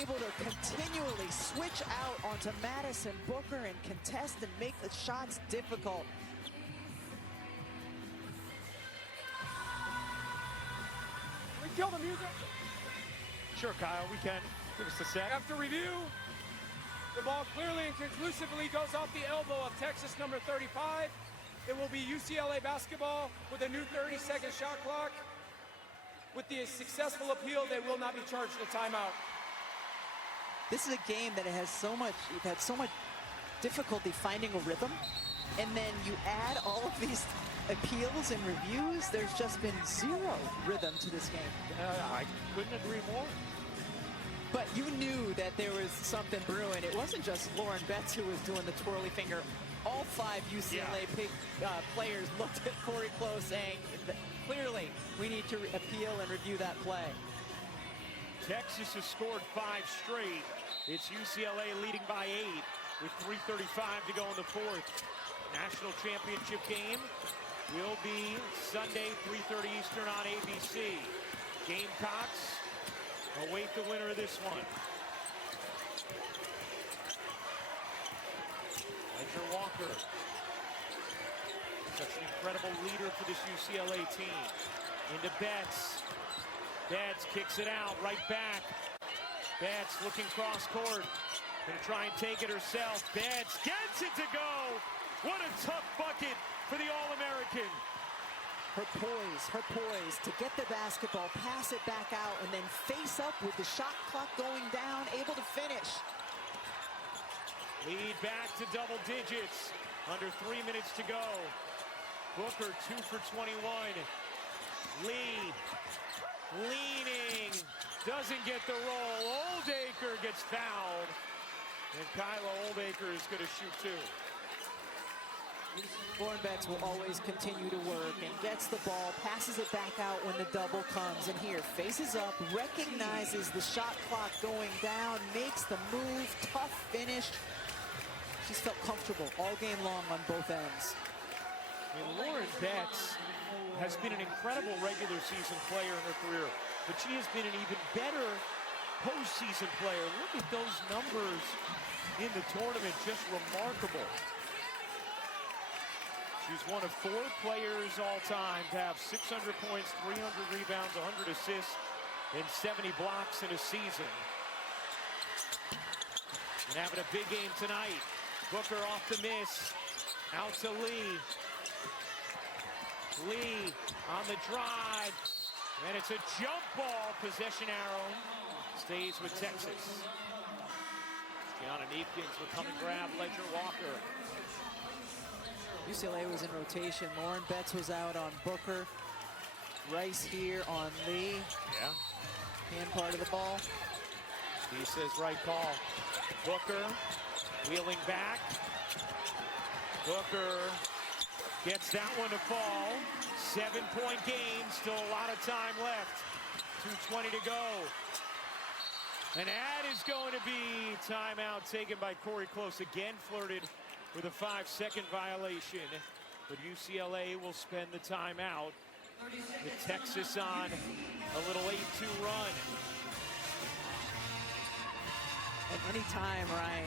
able to continually switch out onto Madison Booker and contest and make the shots difficult. We kill the music. Sure, Kyle, we can. Give us a sec. After review, the ball clearly and conclusively goes off the elbow of Texas number 35. It will be UCLA basketball with a new 30-second shot clock. With the successful appeal, they will not be charged a timeout. This is a game that has so much, you've had so much difficulty finding a rhythm, and then you add all of these appeals and reviews. There's just been zero rhythm to this game. I couldn't agree more. But you knew that there was something brewing. It wasn't just Lauren Betts who was doing the twirly finger. All 5 UCLA players looked at Corey Close saying, clearly, we need to appeal and review that play. Texas has scored 5 straight. It's UCLA leading by 8 with 3:35 to go in the 4th. National championship game will be Sunday, 3:30 Eastern on ABC. Gamecocks await the winner of this one. Ledger Walker, such an incredible leader for this UCLA team. Into Betts. Betts kicks it out, right back. Betts looking cross court. Gonna try and take it herself. Betts gets it to go. What a tough bucket for the All-American. Her poise to get the basketball, pass it back out, and then face up with the shot clock going down, able to finish. Lead back to double digits. Under 3 minutes to go. Booker 2 for 21. Lee leaning, doesn't get the roll. Oldacre gets fouled. And Kyla Oldacre is going to shoot 2. Lauren Betts will always continue to work and gets the ball, passes it back out when the double comes. And here, faces up, recognizes the shot clock going down, makes the move, tough finish. She's felt comfortable all game long on both ends. And Lauren Betts has been an incredible regular season player in her career, but she has been an even better postseason player. Look at those numbers in the tournament, just remarkable. She's one of 4 players all time to have 600 points, 300 rebounds, 100 assists, and 70 blocks in a season. And having a big game tonight. Booker off the miss. Out to Lee. Lee on the drive. And it's a jump ball. Possession arrow. Stays with Texas. Gianna Neepkins will come and grab Ledger Walker. UCLA was in rotation. Lauren Betts was out on Booker. Rice here on Lee. Yeah. Hand part of the ball. He says right call. Booker wheeling back. Booker gets that one to fall. 7-point game. Still a lot of time left. 2:20 to go. And that is going to be timeout taken by Corey Close. Again flirted with a 5-second violation, but UCLA will spend the timeout with Texas on a little 8-2 run. And any time, Ryan,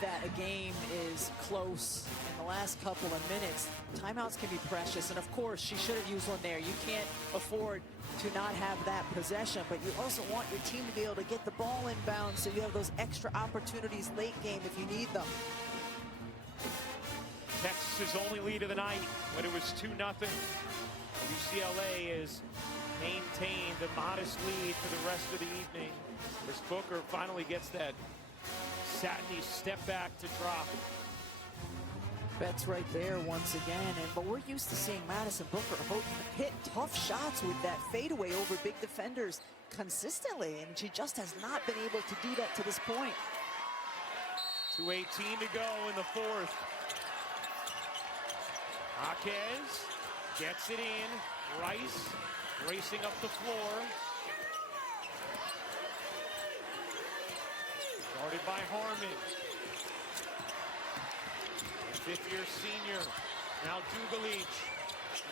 that a game is close in the last couple of minutes, timeouts can be precious. And of course, she should have used one there. You can't afford to not have that possession, but you also want your team to be able to get the ball inbound so you have those extra opportunities late game if you need them. Texas's only lead of the night when it was 2-0. UCLA has maintained a modest lead for the rest of the evening as Booker finally gets that satiny step back to drop. Betts right there once again, but we're used to seeing Madison Booker hit tough shots with that fadeaway over big defenders consistently, and she just has not been able to do that to this point. 2:18 to go in the 4th. Jaquez gets it in. Rice racing up the floor. Guarded by Harmon. Fifth-year senior. Now Dugalich.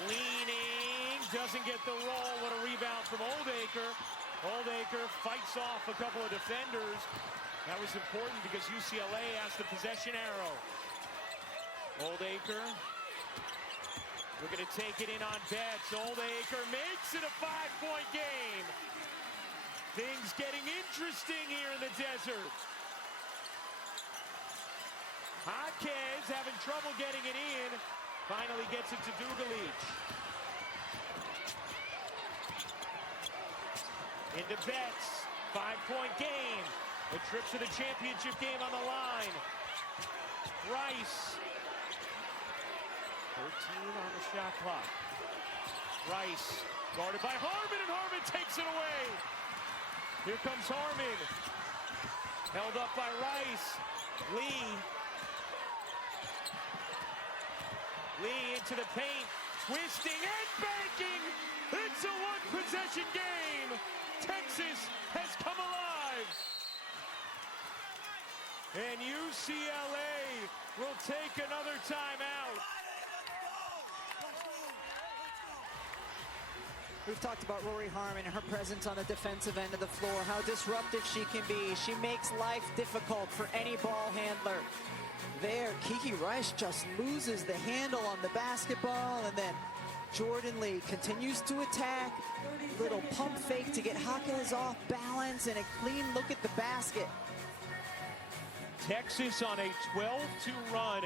Leaning. Doesn't get the roll. What a rebound from Oldacre. Oldacre fights off a couple of defenders. That was important because UCLA has the possession arrow. Oldacre. We're going to take it in on Betts. Oldacre makes it a 5-point game. Things getting interesting here in the desert. Jaquez having trouble getting it in. Finally gets it to Dugalich. Into Betts. 5-point game. A trip to the championship game on the line. Rice. 13 on the shot clock. Rice guarded by Harmon, and Harmon takes it away. Here comes Harmon. Held up by Rice. Lee into the paint. Twisting and banking. It's a one-possession game. Texas has come alive. And UCLA will take another timeout. We've talked about Rory Harmon and her presence on the defensive end of the floor, how disruptive she can be. She makes life difficult for any ball handler. There, Kiki Rice just loses the handle on the basketball, and then Jordan Lee continues to attack. Little pump fake to get Jaquez off balance, and a clean look at the basket. Texas on a 12-2 run,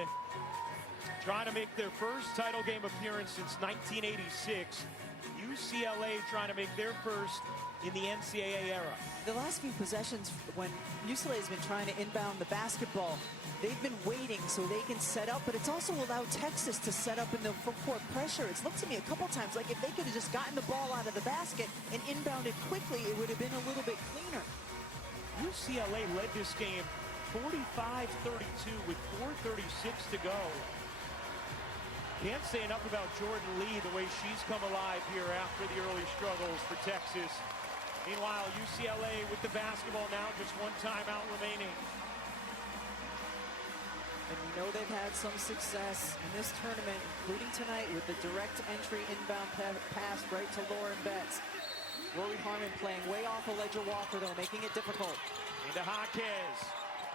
trying to make their first title game appearance since 1986. UCLA trying to make their first in the NCAA era. The last few possessions, when UCLA has been trying to inbound the basketball, they've been waiting so they can set up, but it's also allowed Texas to set up in the full court pressure. It's looked to me a couple times like if they could have just gotten the ball out of the basket and inbounded quickly, it would have been a little bit cleaner. UCLA led this game 45-32 with 4:36 to go. Can't say enough about Jordan Lee, the way she's come alive here after the early struggles for Texas. Meanwhile, UCLA with the basketball now, just one timeout remaining. And we know they've had some success in this tournament, including tonight with the direct entry inbound pass right to Lauren Betts. Rory Harmon playing way off of Ledger Walker, though, making it difficult. Into Jaquez.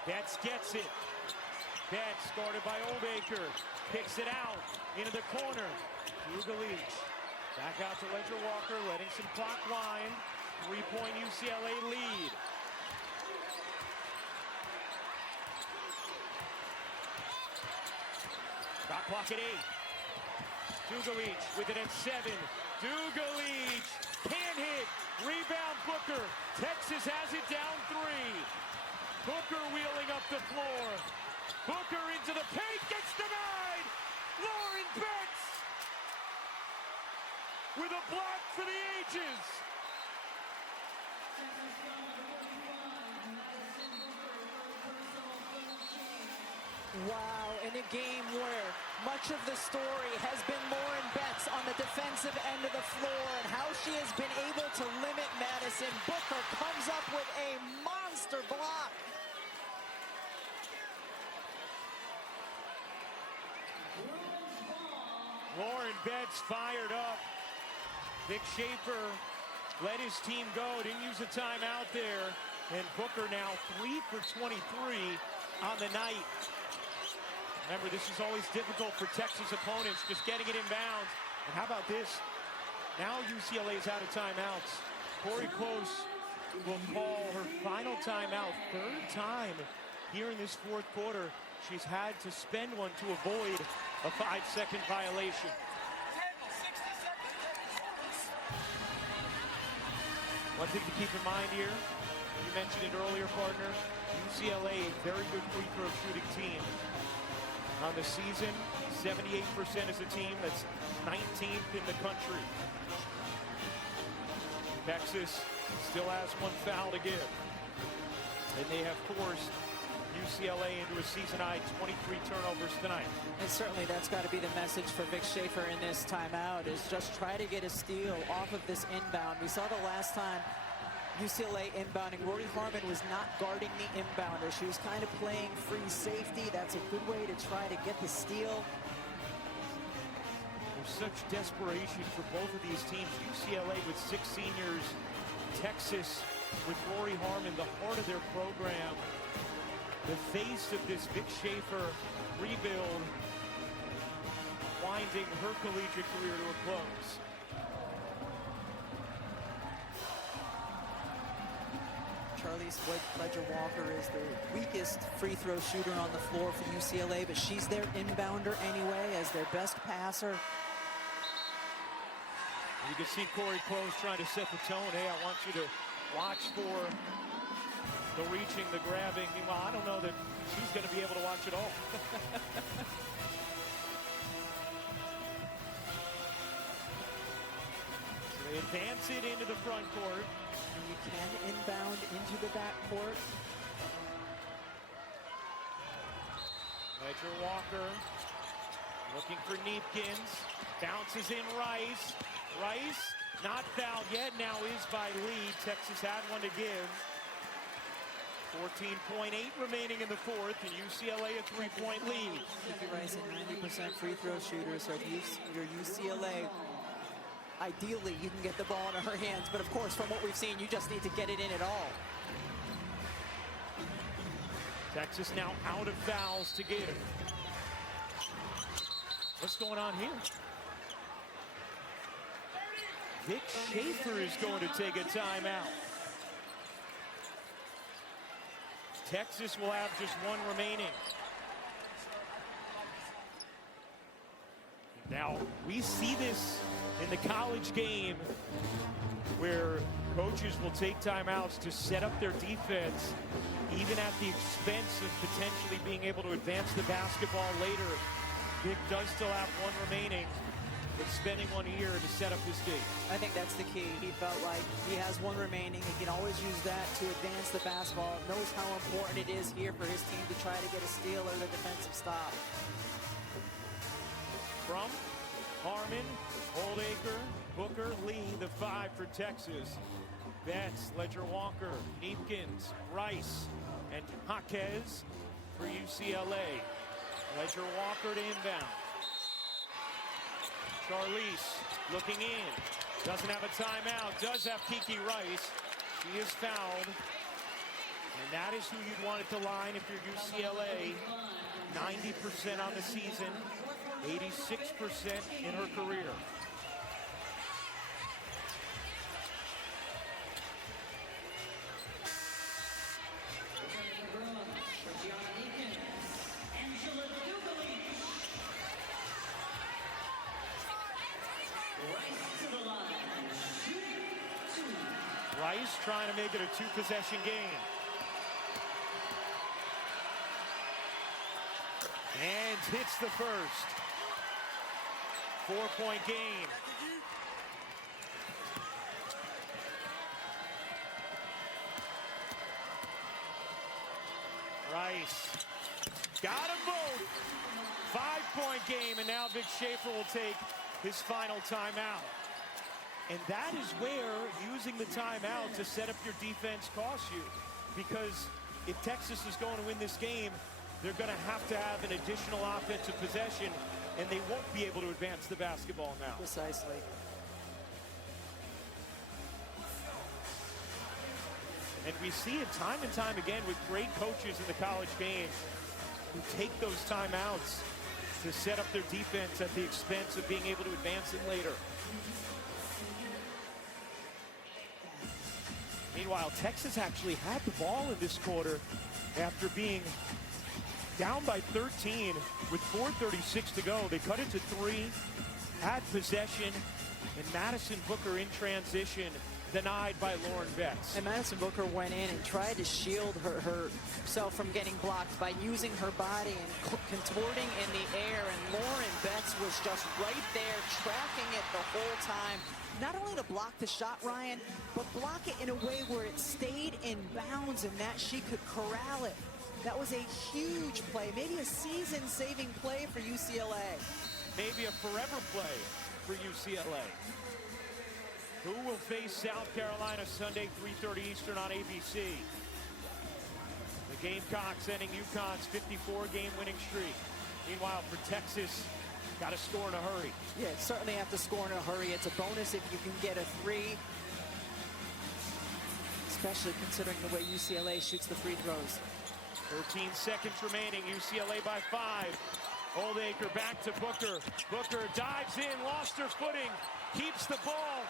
Betts gets it. Betts guarded by Oldacre. Kicks it out into the corner. Dugalich. Back out to Ledger Walker, letting some clock wind. 3-point UCLA lead. Shot clock at 8. Dugalich with it at 7. Dugalich can't hit. Rebound Booker. Texas has it down 3. Booker wheeling up the floor. Booker into the paint, gets denied. Lauren Betts with a block for the ages. Wow, in a game where much of the story has been Lauren Betts on the defensive end of the floor and how she has been able to limit Madison. Booker comes up with a monster block. Lauren Betts fired up. Vic Schaefer let his team go, didn't use a timeout there. And Booker now 3 for 23 on the night. Remember, this is always difficult for Texas opponents, just getting it inbounds. And how about this? Now UCLA is out of timeouts. Corey Close will call her final timeout, 3rd time here in this 4th quarter. She's had to spend one to avoid a 5-second violation. One thing to keep in mind here, you mentioned it earlier, partner, UCLA, a very good free throw shooting team. On the season, 78% as a team, that's 19th in the country. Texas still has one foul to give. And they have forced UCLA into a season-high 23 turnovers tonight. And certainly that's got to be the message for Vic Schaefer in this timeout, is just try to get a steal off of this inbound. We saw the last time UCLA inbounding, Rory Harmon was not guarding the inbounder. She was kind of playing free safety. That's a good way to try to get the steal. There's such desperation for both of these teams. UCLA with 6 seniors, Texas with Rory Harmon, the heart of their program. The face of this Vic Schaefer rebuild, winding her collegiate career to a close. Charlize Ledger Walker is the weakest free throw shooter on the floor for UCLA, but she's their inbounder anyway as their best passer. You can see Corey Close trying to set the tone. Hey, I want you to watch for the reaching, the grabbing. Meanwhile, I don't know that she's going to be able to watch it all. So they advance it into the front court. You can inbound into the back court. Ledger Walker looking for Neepkins. Bounces in Rice. Rice not fouled yet, now is by Lee. Texas had one to give. 14.8 remaining in the fourth, and UCLA a 3-point lead. Kiki Rice and 90% free throw shooter, so if you're UCLA, ideally you can get the ball into her hands, but of course from what we've seen, you just need to get it in at all. Texas now out of fouls to give. What's going on here? Vic Schaefer is going to take a timeout. Texas will have just one remaining. Now, we see this in the college game where coaches will take timeouts to set up their defense, even at the expense of potentially being able to advance the basketball later. Vic does still have one remaining, but spending 1 year to set up this game. I think that's the key. He felt like he has one remaining. He can always use that to advance the basketball. Knows how important it is here for his team to try to get a steal or the defensive stop. From Harmon, Oldacre, Booker, Lee, the 5 for Texas. Betts, Ledger Walker, Neepkins, Rice, and Jaquez for UCLA. Ledger Walker to inbound. Charlize looking in. Doesn't have a timeout. Does have Kiki Rice. She is fouled. And that is who you'd want at the line if you're UCLA. 90% on the season. 86% in her career. Rice trying to make it a 2-possession game. And hits the first. 4-point game. Rice got them both. 5-point game, and now Vic Schaefer will take his final timeout. And that is where using the timeout to set up your defense costs you. Because if Texas is going to win this game, they're going to have an additional offensive possession, and they won't be able to advance the basketball now. Precisely. And we see it time and time again with great coaches in the college game who take those timeouts to set up their defense at the expense of being able to advance it later. Meanwhile, Texas actually had the ball in this quarter after being down by 13 with 4:36 to go. They cut it to 3, had possession, and Madison Booker in transition, denied by Lauren Betts. And Madison Booker went in and tried to shield herself from getting blocked by using her body and contorting in the air, and Lauren Betts was just right there tracking it the whole time. Not only to block the shot, Ryan, but block it in a way where it stayed in bounds and that she could corral it. That was a huge play, maybe a season-saving play for UCLA. Maybe a forever play for UCLA. Who will face South Carolina Sunday, 3:30 Eastern on ABC. The Gamecocks ending UConn's 54-game winning streak. Meanwhile, for Texas, got to score in a hurry. Yeah, certainly have to score in a hurry. It's a bonus if you can get a 3, especially considering the way UCLA shoots the free throws. 13 seconds remaining, UCLA by 5. Oldacre back to Booker. Booker dives in, lost her footing, keeps the ball,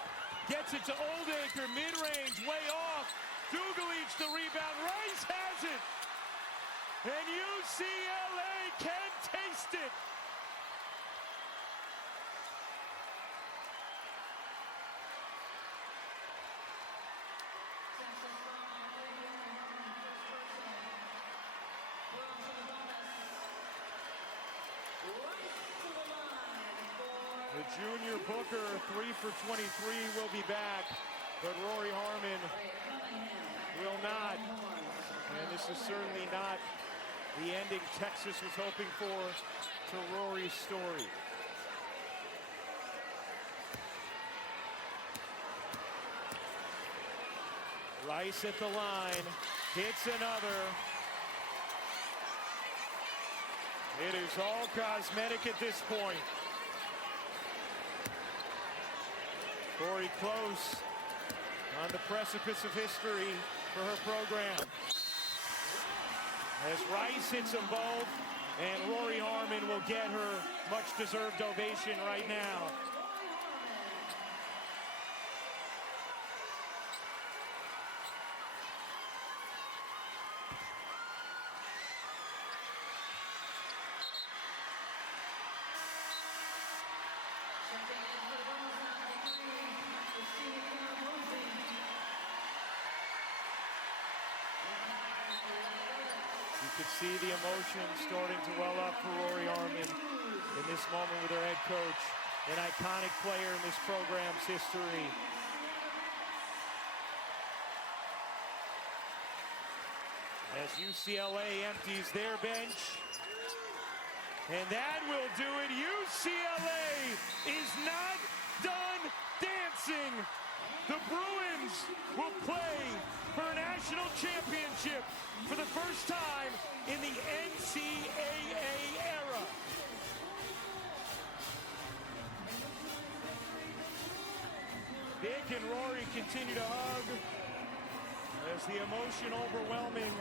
gets it to Oldacre, mid-range, way off. Dugalich the rebound, Rice has it. And UCLA can taste it. The junior Booker, 3 for 23, will be back, but Rory Harmon will not. And this is certainly not the ending Texas was hoping for to Rory's story. Rice at the line, hits another. It is all cosmetic at this point. Corey Close on the precipice of history for her program. As Rice hits them both, and Rory Harmon will get her much-deserved ovation right now. You could see the emotion starting to well up for Rory Harmon in this moment with her head coach, an iconic player in this program's history. As UCLA empties their bench, and that will do it. UCLA is not done dancing. The Bruins will play for a national championship for the first time in the NCAA era. Vic and Rory continue to hug as the emotion overwhelming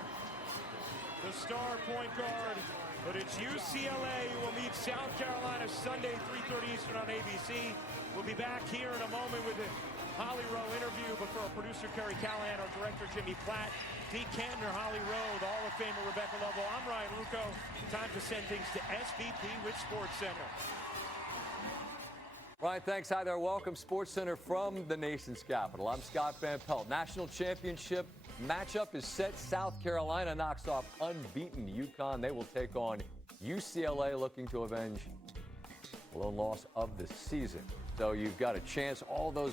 the star point guard. But it's UCLA who will meet South Carolina Sunday, 3:30 Eastern on ABC. We'll be back here in a moment with a Holly Rowe interview, but for our producer, Kerry Callahan, our director, Jimmy Platt, Pete Kantner, Holly Rowe, the Hall of Famer, Rebecca Lovell. I'm Ryan Rucco. Time to send things to SVP with SportsCenter. Ryan, thanks. Hi there. Welcome, SportsCenter from the nation's capital. I'm Scott Van Pelt. National championship matchup is set. South Carolina knocks off unbeaten UConn. They will take on UCLA, looking to avenge the lone loss of the season. So you've got a chance. All those